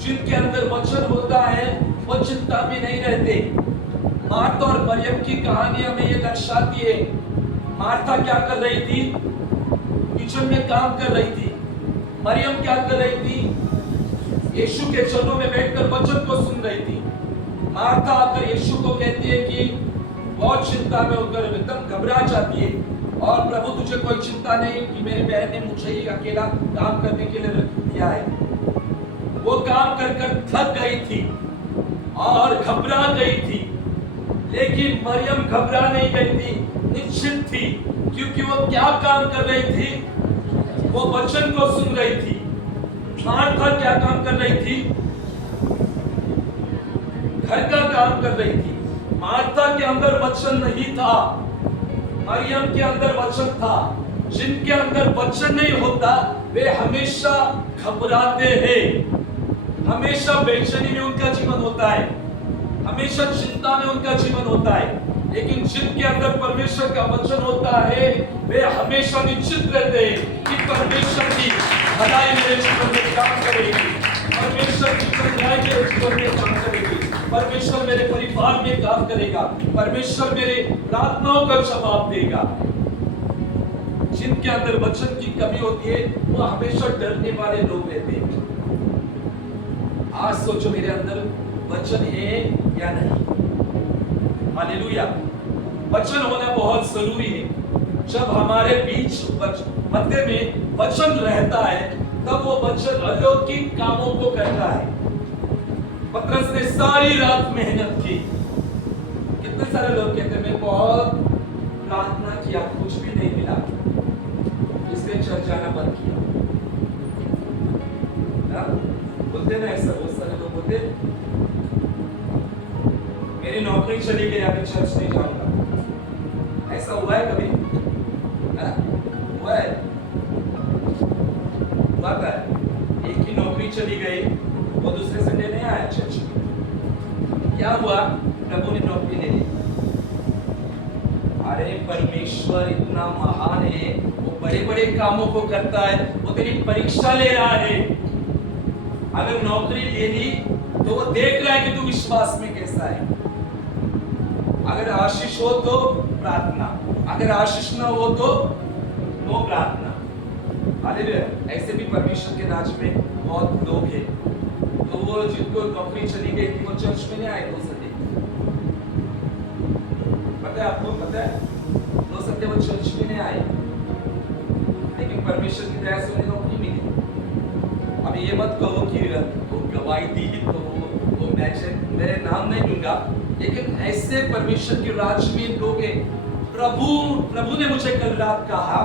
जिनके अंदर वचन होता है वो चिंता में नहीं रहते। मार्था और मरियम की कहानी हमें ये दर्शाती है। मार्था क्या कर रही थी? किचन में काम कर रही थी। मरियम क्या कर रही थी? यीशु के चरणों में बैठकर वचन को सुन रही थी। मार्था आकर यीशु को कहती है कि बहुत चिंता में होकर एकदम घबरा जाती है, और प्रभु तुझे कोई चिंता नहीं कि मेरी बहन ने मुझे ही अकेला काम करने के लिए रख दिया है। वो काम कर कर थक गई थी और घबरा गई थी, लेकिन मरियम घबरा नहीं गई थी, निश्चित थी, क्योंकि वो क्या काम कर रही थी? वो वचन को सुन रही थी। मार्था क्या काम कर रही थी? घर का काम कर रही थी। मार्था के अंदर वचन नहीं था, मरियम के अंदर वचन था। जिनके अंदर वचन नहीं होता वे हमेशा घबराते हैं, हमेशा बेचैनी में उनका जीवन होता है, हमेशा चिंता में उनका जीवन होता है। लेकिन जिनके अंदर परमेश्वर का वचन होता है वे हमेशा निश्चित रहते हैं कि परमेश्वर की भलाई मेरे जीवन में काम करेगी, परमेश्वर की भलाई मेरे जीवन में काम करेगी, परमेश्वर मेरे परिवार में काम करेगा, परमेश्वर मेरे प्रार्थनाओं का जवाब देगा। जिनके अंदर वचन की कमी होती है वो हमेशा डरने वाले लोग रहते हैं। आज सोचो मेरे अंदर वचन है या नहीं? हालेलुया। वचन होना बहुत जरूरी है। जब हमारे बीच मध्य में वचन रहता है तब वो वचन अलौकिक कामों को करता है। पतरस ने सारी रात मेहनत की। कितने सारे लोग कहते हैं मैं बहुत प्रार्थना किया, कुछ भी नहीं मिला, इसलिए चर्च जाना बंद किया। बोलते ना ऐसा, बहुत सारे लोग बोलते मेरी नौकरी चली गई, अभी चर्च नहीं जाऊंगा। ऐसा हुआ है कभी? हुआ है? हुआ था? एक की नौकरी चली गई, वो दूसरे संडे नहीं आया चर्च में। क्या हुआ? प्रभु ने नौकरी ले ली। अरे परमेश्वर इतना महान है, वो बड़े बड़े कामों को करता है, वो तेरी परीक्षा ले रहा है। अगर नौकरी ले ली तो वो देख रहा है कि तू विश्वास में कैसा है। अगर आशीष हो तो प्रार्थना, अगर आशीष ना हो तो नो प्रार्थना। हालेलुया। ऐसे भी परमेश्वर के राज्य में बहुत लोग हैं, तो वो जिनको नौकरी चली गई थी वो चर्च में नहीं आए 2 संडे। पता है आपको? पता है 2 संडे वो चर्च में नहीं आए, लेकिन परमेश्वर की दया से उन्हें नौकरी मिली। अब ये मत कहो कि वो गवाही दी तो वो मेरे नाम नहीं लूंगा, लेकिन ऐसे परमेश्वर के राज्य में लोग हैं। प्रभु ने मुझे कल रात कहा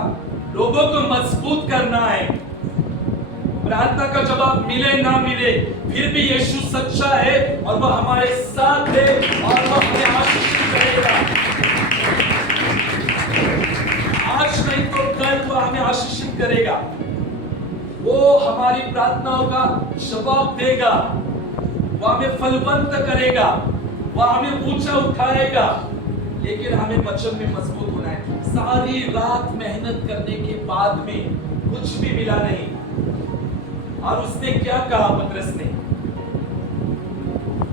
लोगों को मजबूत करना है। प्रार्थना का जवाब मिले ना मिले, फिर भी यीशु सच्चा है और वह हमारे साथ है और वह हमें आशीषित करेगा। आज नहीं तो कल वह हमें आशीषित करेगा। वो हमारी प्रार्थनाओं का जवाब देगा, वह हमें फलवंत करेगा, वह हमें ऊंचा उठाएगा। लेकिन हमें वचन में मजबूत होना है। सारी रात मेहनत करने के बाद में कुछ भी मिला नहीं, और उसने क्या कहा पतरस ने?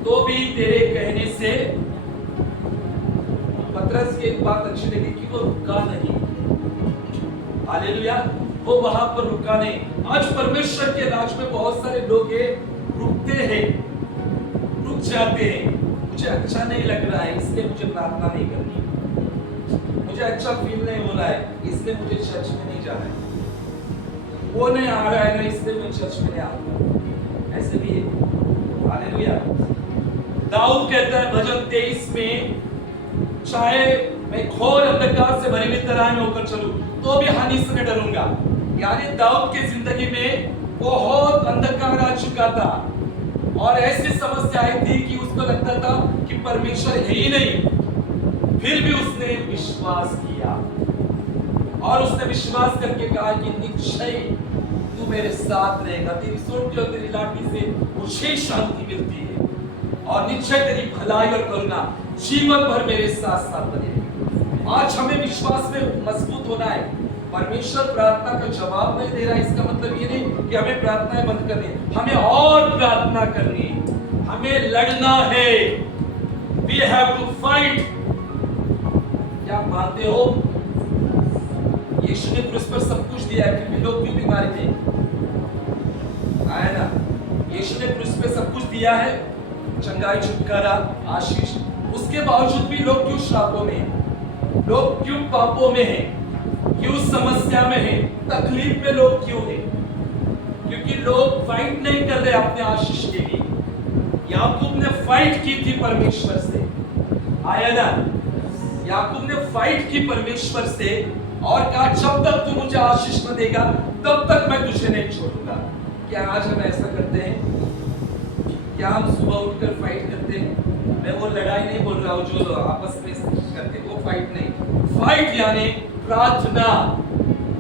तो भी तेरे कहने से, पतरस की एक बात अच्छी लगी कि वो रुका नहीं। हालेलुया। वो वहां पर रुका नहीं। आज परमेश्वर के राज में बहुत सारे लोग रुकते हैं, रुक जाते हैं। मुझे अच्छा नहीं लग रहा है इसलिए मुझे प्रार्थना नहीं करनी, मुझे अच्छा फील नहीं हो रहा है इसलिए मुझे चर्च में नहीं जाना है, वो नहीं आ रहा है ना इसलिए मैं चर्च में नहीं आऊंगा। ऐसे भी है। हालेलुया। दाऊद कहता है भजन 23 में, चाहे मैं घोर अंधकार से भरी हुई तराई में होकर चलूं तो भी हानि से न डरूंगा। यानी दाऊद की जिंदगी में बहुत अंधकार आ चुका था और ऐसी समस्या आई थी कि उसको लगता था कि परमेश्वर है ही नहीं, फिर भी उसने विश्वास किया। और उसने विश्वास करके कहा कि निश्चय तू मेरे साथ रहेगा, तेरी सोटी और तेरी लाठी से मुझे शांति मिलती है और निश्चय तेरी भलाई और करुणा जीवन भर मेरे साथ साथ बने रहेगी। आज हमें विश्वास में मजबूत होना है। परमेश्वर प्रार्थना का जवाब नहीं दे रहा, इसका मतलब ये नहीं कि हमें प्रार्थनाएं बंद करनी है, हमें और प्रार्थना करनी है, हमें लड़ना है। We have to fight। क्या आप मानते हो यीशु ने क्रूस पर सब कुछ दिया है, फिर भी लोग क्यों बीमार थे? आया ना, यीशु ने क्रूस पे सब कुछ दिया है, चंगाई, छुटकारा, आशीष, उसके बावजूद भी लोग क्यों श्रापों में हैं? लोग क्यों पापों में हैं? क्यों समस्या में हैं? तकलीफ में लोग क्यों हैं? क्योंकि लोग फाइट नहीं कर रहे अपने आशीष के लिए। याकूब ने फाइट की थी परमेश्वर से, आया ना, याकूब ने फाइट की परमेश्वर से और कहा जब तक तू मुझे आशीष न देगा तब तक मैं तुझे नहीं छोड़ूंगा। क्या आज हम ऐसा करते हैं? क्या हम सुबह उठकर फाइट करते हैं? मैं वो लड़ाई नहीं बोल रहा हूँ जो आपस में करते, वो फाइट नहीं। फाइट यानी प्रार्थना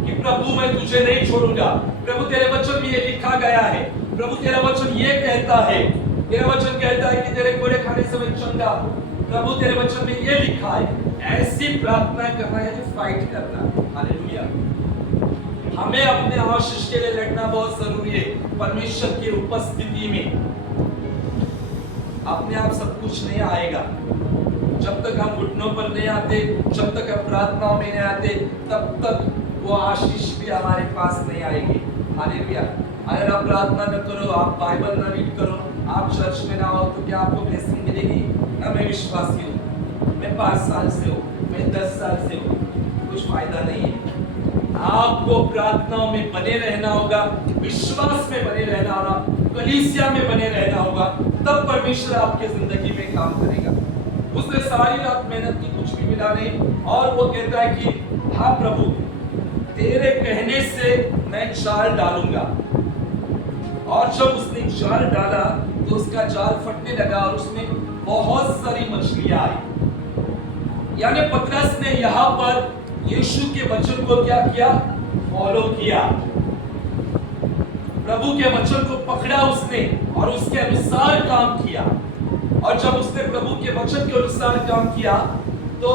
कि प्रभु मैं तुझे नहीं छोड़ूंगा, प्रभु तेरे वचन में ये लिखा गया है, प्रभु तेरा वचन ये कहता है, तेरा वचन कहता है कि तेरे कोड़े खाने से मैं चंगा हूं, प्रभु तेरे वचन में ये लिखा है। ऐसी प्रार्थना करना है जो फाइट करना। हालेलुया। हमें अपने आशीष के लिए लड़ना बहुत जरूरी है। परमेश्वर की उपस्थिति में अपने आप सब कुछ नहीं आएगा। जब तक हम घुटनों पर नहीं आते, जब तक हम प्रार्थनाओं में नहीं आते, तब तक वो आशीष भी हमारे पास नहीं आएगी। हालेलुया। अगर आप प्रार्थना न करो, आप बाइबल न रीड करो, आप चर्च में ना हो, तो क्या आपको ब्लेसिंग मिलेगी? ना मैं विश्वासी हूँ, मैं 5 साल से हूँ, मैं 10 साल से हूँ, कुछ फायदा नहीं है। आपको प्रार्थनाओं में बने रहना होगा, विश्वास में बने रहना होगा, कलीसिया में बने रहना होगा, तब परमेश्वर आपके जिंदगी में काम करेगा। उसने सारी रात मेहनत की, कुछ भी मिला नहीं, और वो कहता है कि हाँ प्रभु तेरे कहने से मैं जाल डालूंगा। और जब उसने जाल डाला तो उसका जाल फटने लगा और उसमें बहुत सारी मछलियां आई। यानी पतरस ने यहाँ पर यीशु के वचन को क्या किया? फॉलो किया। प्रभु के वचन को पकड़ा उसने और उसके अनुसार काम किया। और जब उसने प्रभु के वचन के अनुसार काम किया तो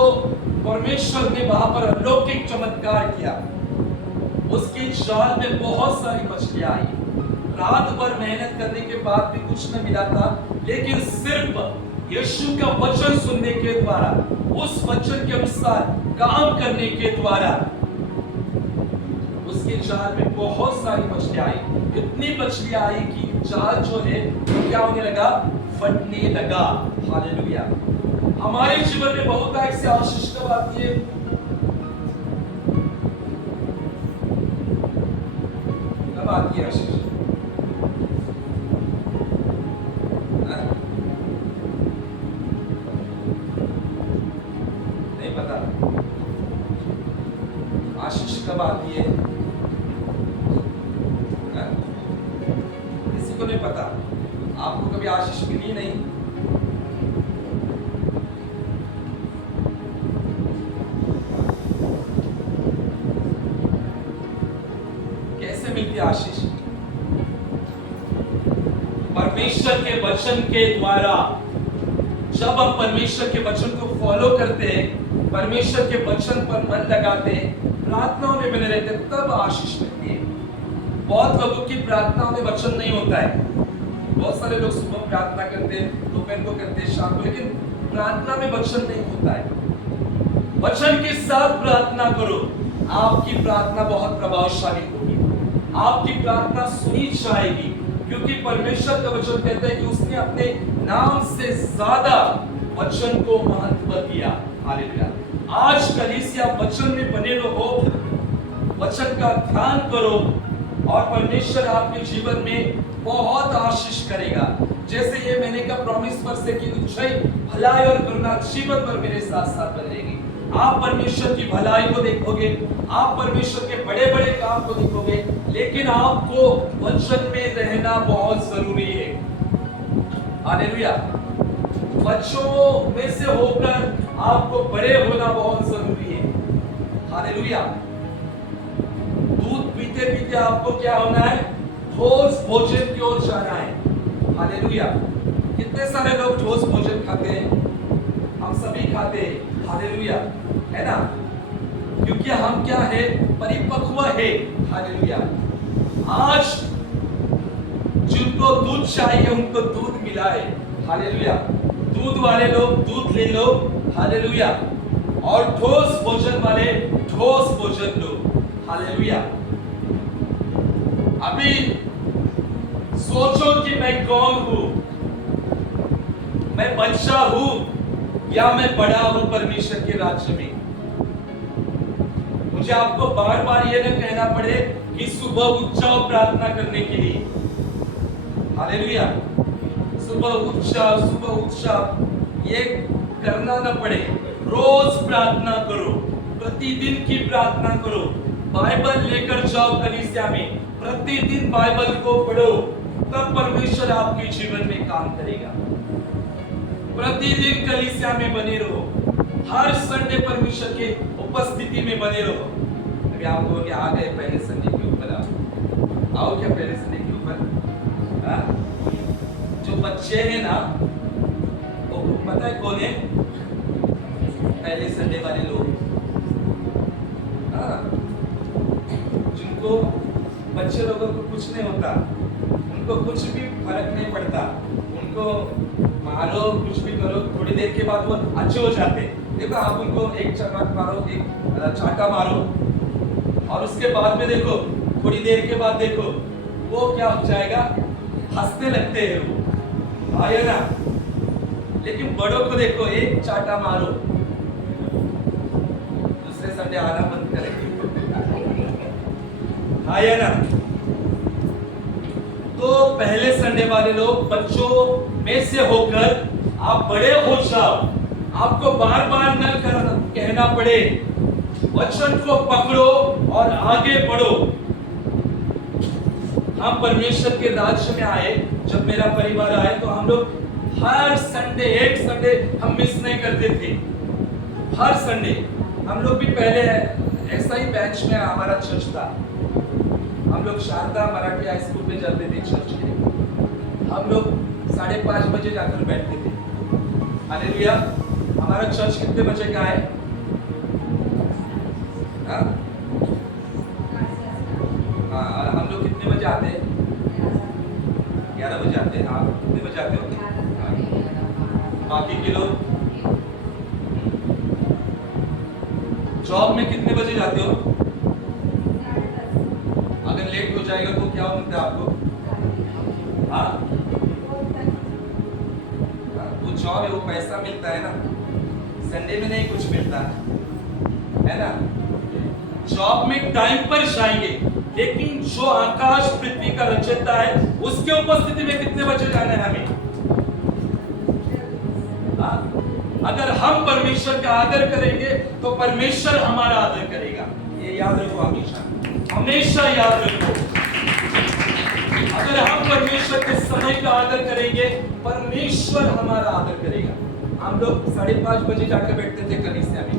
परमेश्वर ने वहां पर अलौकिक चमत्कार किया। उसके जाल में बहुत सारी मछलियां आई। रात भर मेहनत करने के बाद भी कुछ न मिला था, लेकिन सिर्फ यीशु का वचन सुनने के द्वारा, उस वचन के अनुसार काम करने के द्वारा उसके जाल में बहुत सारी मछलियां आई। इतनी मछलियां आई कि जाल जो है क्या होने लगा? फटने लगा। हालेलुया। हमारे जीवन में बहुत ऐसी आशीष कब आती है? कब आती है आशीष? नहीं पता आशीष कब आती है? किसी को नहीं पता। आपको कभी आशीष मिली नहीं? कैसे मिलती आशीष? परमेश्वर के वचन के द्वारा। जब हम परमेश्वर के वचन को फॉलो करते हैं, परमेश्वर के वचन पर मन लगाते हैं, प्रार्थनाओं में बने रहते, तब आशीष मिलती है। बहुत लोगों की प्रार्थनाओं में वचन नहीं होता है। बहुत सारे लोग सुबह प्रार्थना करते हैं, दोपहर को करते हैं, शाम को, लेकिन प्रार्थना में वचन नहीं होता है। वचन के साथ प्रार्थना करो, आपकी प्रार्थना बहुत प्रभावशाली होगी, आपकी प्रार्थना सुनी जाएगी, क्योंकि परमेश्वर का वचन कहता है कि उसने अपने नाम से ज्यादा वचन को महत्व दिया। हालेलुया। आज कलीसिया वचन में बने रहो, वचन का ध्यान करो और परमेश्वर आपके जीवन में बहुत आशीष करेगा। जैसे ये महीने का प्रॉमिस वर्स है कि निश्चय भलाई और करुणा जीवन भर मेरे साथ साथ बनेगी। आप परमेश्वर की भलाई को देखोगे, आप परमेश्वर के बड़े बड़े काम को देखोगे, लेकिन आपको वचन में रहना बहुत जरूरी है। हालेलुया। बच्चों में से होकर आपको बड़े होना बहुत जरूरी है। हालेलुया। पीते पीते आपको क्या होना है? ठोस भोजन की ओर जाना है। हालेलुया। कितने सारे लोग ठोस भोजन खाते हैं? हम सभी खाते हैं। हालेलुया, है ना? क्योंकि हम क्या है? परिपक्व है। हालेलुया। आज जिनको दूध चाहिए उनको दूध मिला है। हालेलुया। दूध वाले लोग दूध ले लो। हालेलुया। और ठोस भोजन वाले ठोस भोजन लो। हालेलुया। अभी सोचो कि मैं कौन हूं? मैं बच्चा हूं या मैं बड़ा हूं परमेश्वर के राज्य में? मुझे आपको बार बार यह न कहना पड़े कि सुबह उठ जाओ प्रार्थना करने के लिए। हालेलुया। सुबह उठ जाओ ये करना न पड़े। रोज प्रार्थना करो, प्रतिदिन की प्रार्थना करो। बाइबल लेकर जाओ कलीसिया में, प्रतिदिन बाइबल को पढ़ो, तब परमेश्वर आपके जीवन में काम करेगा। प्रतिदिन कलीसिया में बने रहो, हर संडे परमेश्वर के उपस्थिति में बने रहो। अभी आप लोग आ गए पहले संडे के ऊपर, आओ क्या पहले संडे के ऊपर? जो बच्चे हैं ना, वो पता है कौन है? पहले संडे वाले लोग। जिनको बच्चे लोगों को कुछ नहीं होता, उनको कुछ भी फर्क नहीं पड़ता, उनको मारो कुछ भी करो, थोड़ी देर के बाद वो अच्छे हो जाते। देखो आप उनको एक चमक मारो, एक चाटा मारो, और उसके बाद में देखो थोड़ी देर के बाद देखो वो क्या हो जाएगा? हंसने लगते हैं वो, आया ना? लेकिन बड़ों को देखो, एक चाटा मारो, दूसरे संडे आना बंद करेंगे, आया ना? तो पहले संडे वाले लोग बच्चों में से होकर आप बड़े हो जाओ। आपको बार बार न कहना पड़े, वचन को पकड़ो और आगे बढ़ो। हम परमेश्वर के राज्य में आए, जब मेरा परिवार आए तो हम लोग हर संडे, एक संडे हम मिस नहीं करते थे। हर संडे हम लोग भी पहले ऐसा ही बैच में हमारा चर्च था। हम लोग शारदा मराठी हाई स्कूल में जाते थे चर्च में। हम लोग 5:30 बजे जाकर बैठते थे। हालेलुया। हमारा चर्च कितने बजे का है? हम लोग कितने बजे आते हैं? 11 बजे आते हैं। आप कितने बजे आते हो? बाकी के लोग जॉब में कितने बजे जाते हो? अगर लेट हो जाएगा तो क्या मिलता है आपको? वो जॉब है, वो पैसा मिलता है ना, संडे में नहीं कुछ मिलता है ना? जॉब में टाइम पर जाएंगे, लेकिन जो आकाश पृथ्वी का रचयिता है उसके उपस्थिति में कितने बजे जाना है हमें? अगर हम परमेश्वर का आदर करेंगे तो परमेश्वर हमारा आदर करेगा। ये याद रखो, हमेशा हमेशा याद रखो। अगर हम परमेश्वर के समय का आदर करेंगे, परमेश्वर हमारा आदर करेगा। हम लोग 5:30 बजे जाकर बैठते थे कलीसिया में।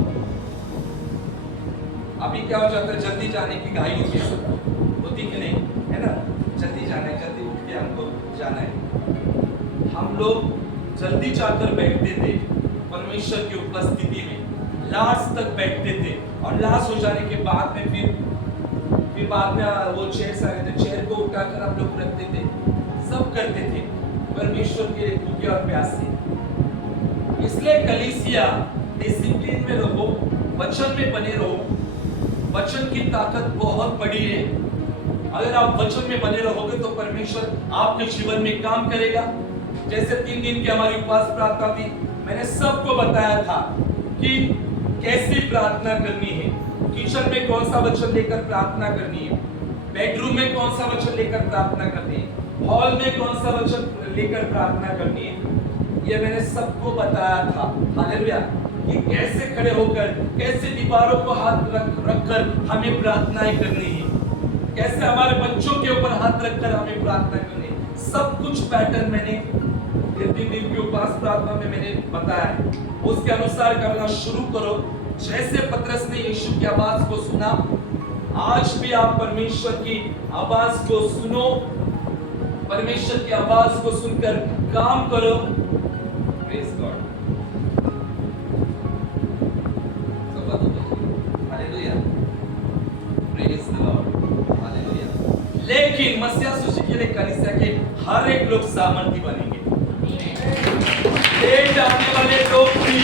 अभी क्या हो जाता है? जल्दी जाने की घाई होती कि नहीं, है ना? जल्दी जाना है, जल्दी उठ के हमको जाना है। हम लोग जल्दी जाकर बैठते थे परमेश्वर की उपस्थिति में, लास्ट तक बैठते थे, और लास्ट हो जाने के बाद में फिर बाद में वो चेयर आ गए थे, चेयर को उठाकर हम लोग रखते थे, सब करते थे परमेश्वर के भूखे और प्यासे। इसलिए कलीसिया डिसिप्लिन में रहो, वचन में बने रहो। वचन की ताकत बहुत बड़ी है। अगर आप वचन में बने रहोगे तो परमेश्वर आपके जीवन में काम करेगा। जैसे 3 दिन की हमारी उपवास प्रार्थना थी, मैंने सबको बताया था कि कैसी प्रार्थना करनी है, किचन में कौन सा वचन लेकर प्रार्थना करनी है, बेडरूम में कौन सा वचन लेकर प्रार्थना करनी है, हॉल में कौन सा वचन लेकर प्रार्थना करनी है। ये मैंने सबको बताया था। हालेलुया। कि कैसे खड़े होकर, कैसे दीवारों को हाथ रखकर हमें प्रार्थनाएं करनी है, कैसे हमारे बच्चों के ऊपर हाथ रखकर हमें प्रार्थना करनी है। सब कुछ पैटर्न मैंने 3 दिन की उपवास प्रार्थना में मैंने बताया। उसके अनुसार करना शुरू करो। जैसे पतरस ने यीशु की आवाज को सुना, आज भी आप परमेश्वर की आवाज को सुनो, परमेश्वर की आवाज को सुनकर काम करो। Praise God. Hallelujah, praise the Lord, hallelujah. लेकिन मसीहा सुशील कलीसिया के हर एक लोग सामर्थी बनेंगे। लेट आने वाले लोग भी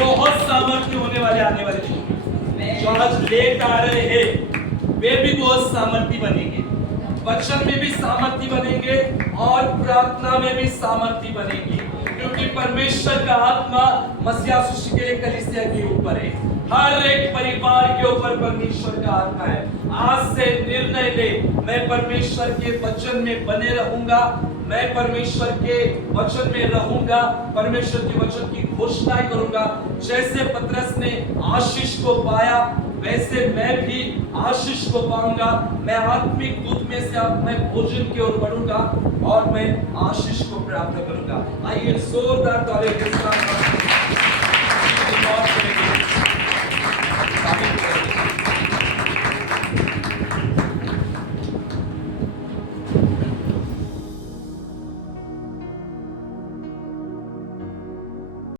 बहुत सामर्थ्य होने वाले, आने वाले लोग जो आज लेट आ रहे हैं वे भी बहुत सामर्थी बनेंगे, वचन में भी सामर्थी बनेंगे और प्रार्थना में भी सामर्थी बनेंगे, क्योंकि परमेश्वर का आत्मा मसीहा सुशील कलीसिया के ऊपर है। हर एक परिवार के ऊपर परमेश्वर का आत्मा है। आज से निर्णय ले, मैं परमेश्वर के वचन में बने रहूंगा, मैं परमेश्वर के वचन में रहूंगा, परमेश्वर के वचन की घोषणाएं करूंगा। जैसे पतरस ने आशीष को पाया वैसे मैं भी आशीष को पाऊंगा। मैं आत्मिक दूध में से मैं भोजन की ओर बढ़ूंगा और मैं आशीष को प्राप्त करूंगा। आइए जोरदार तालियों के साथ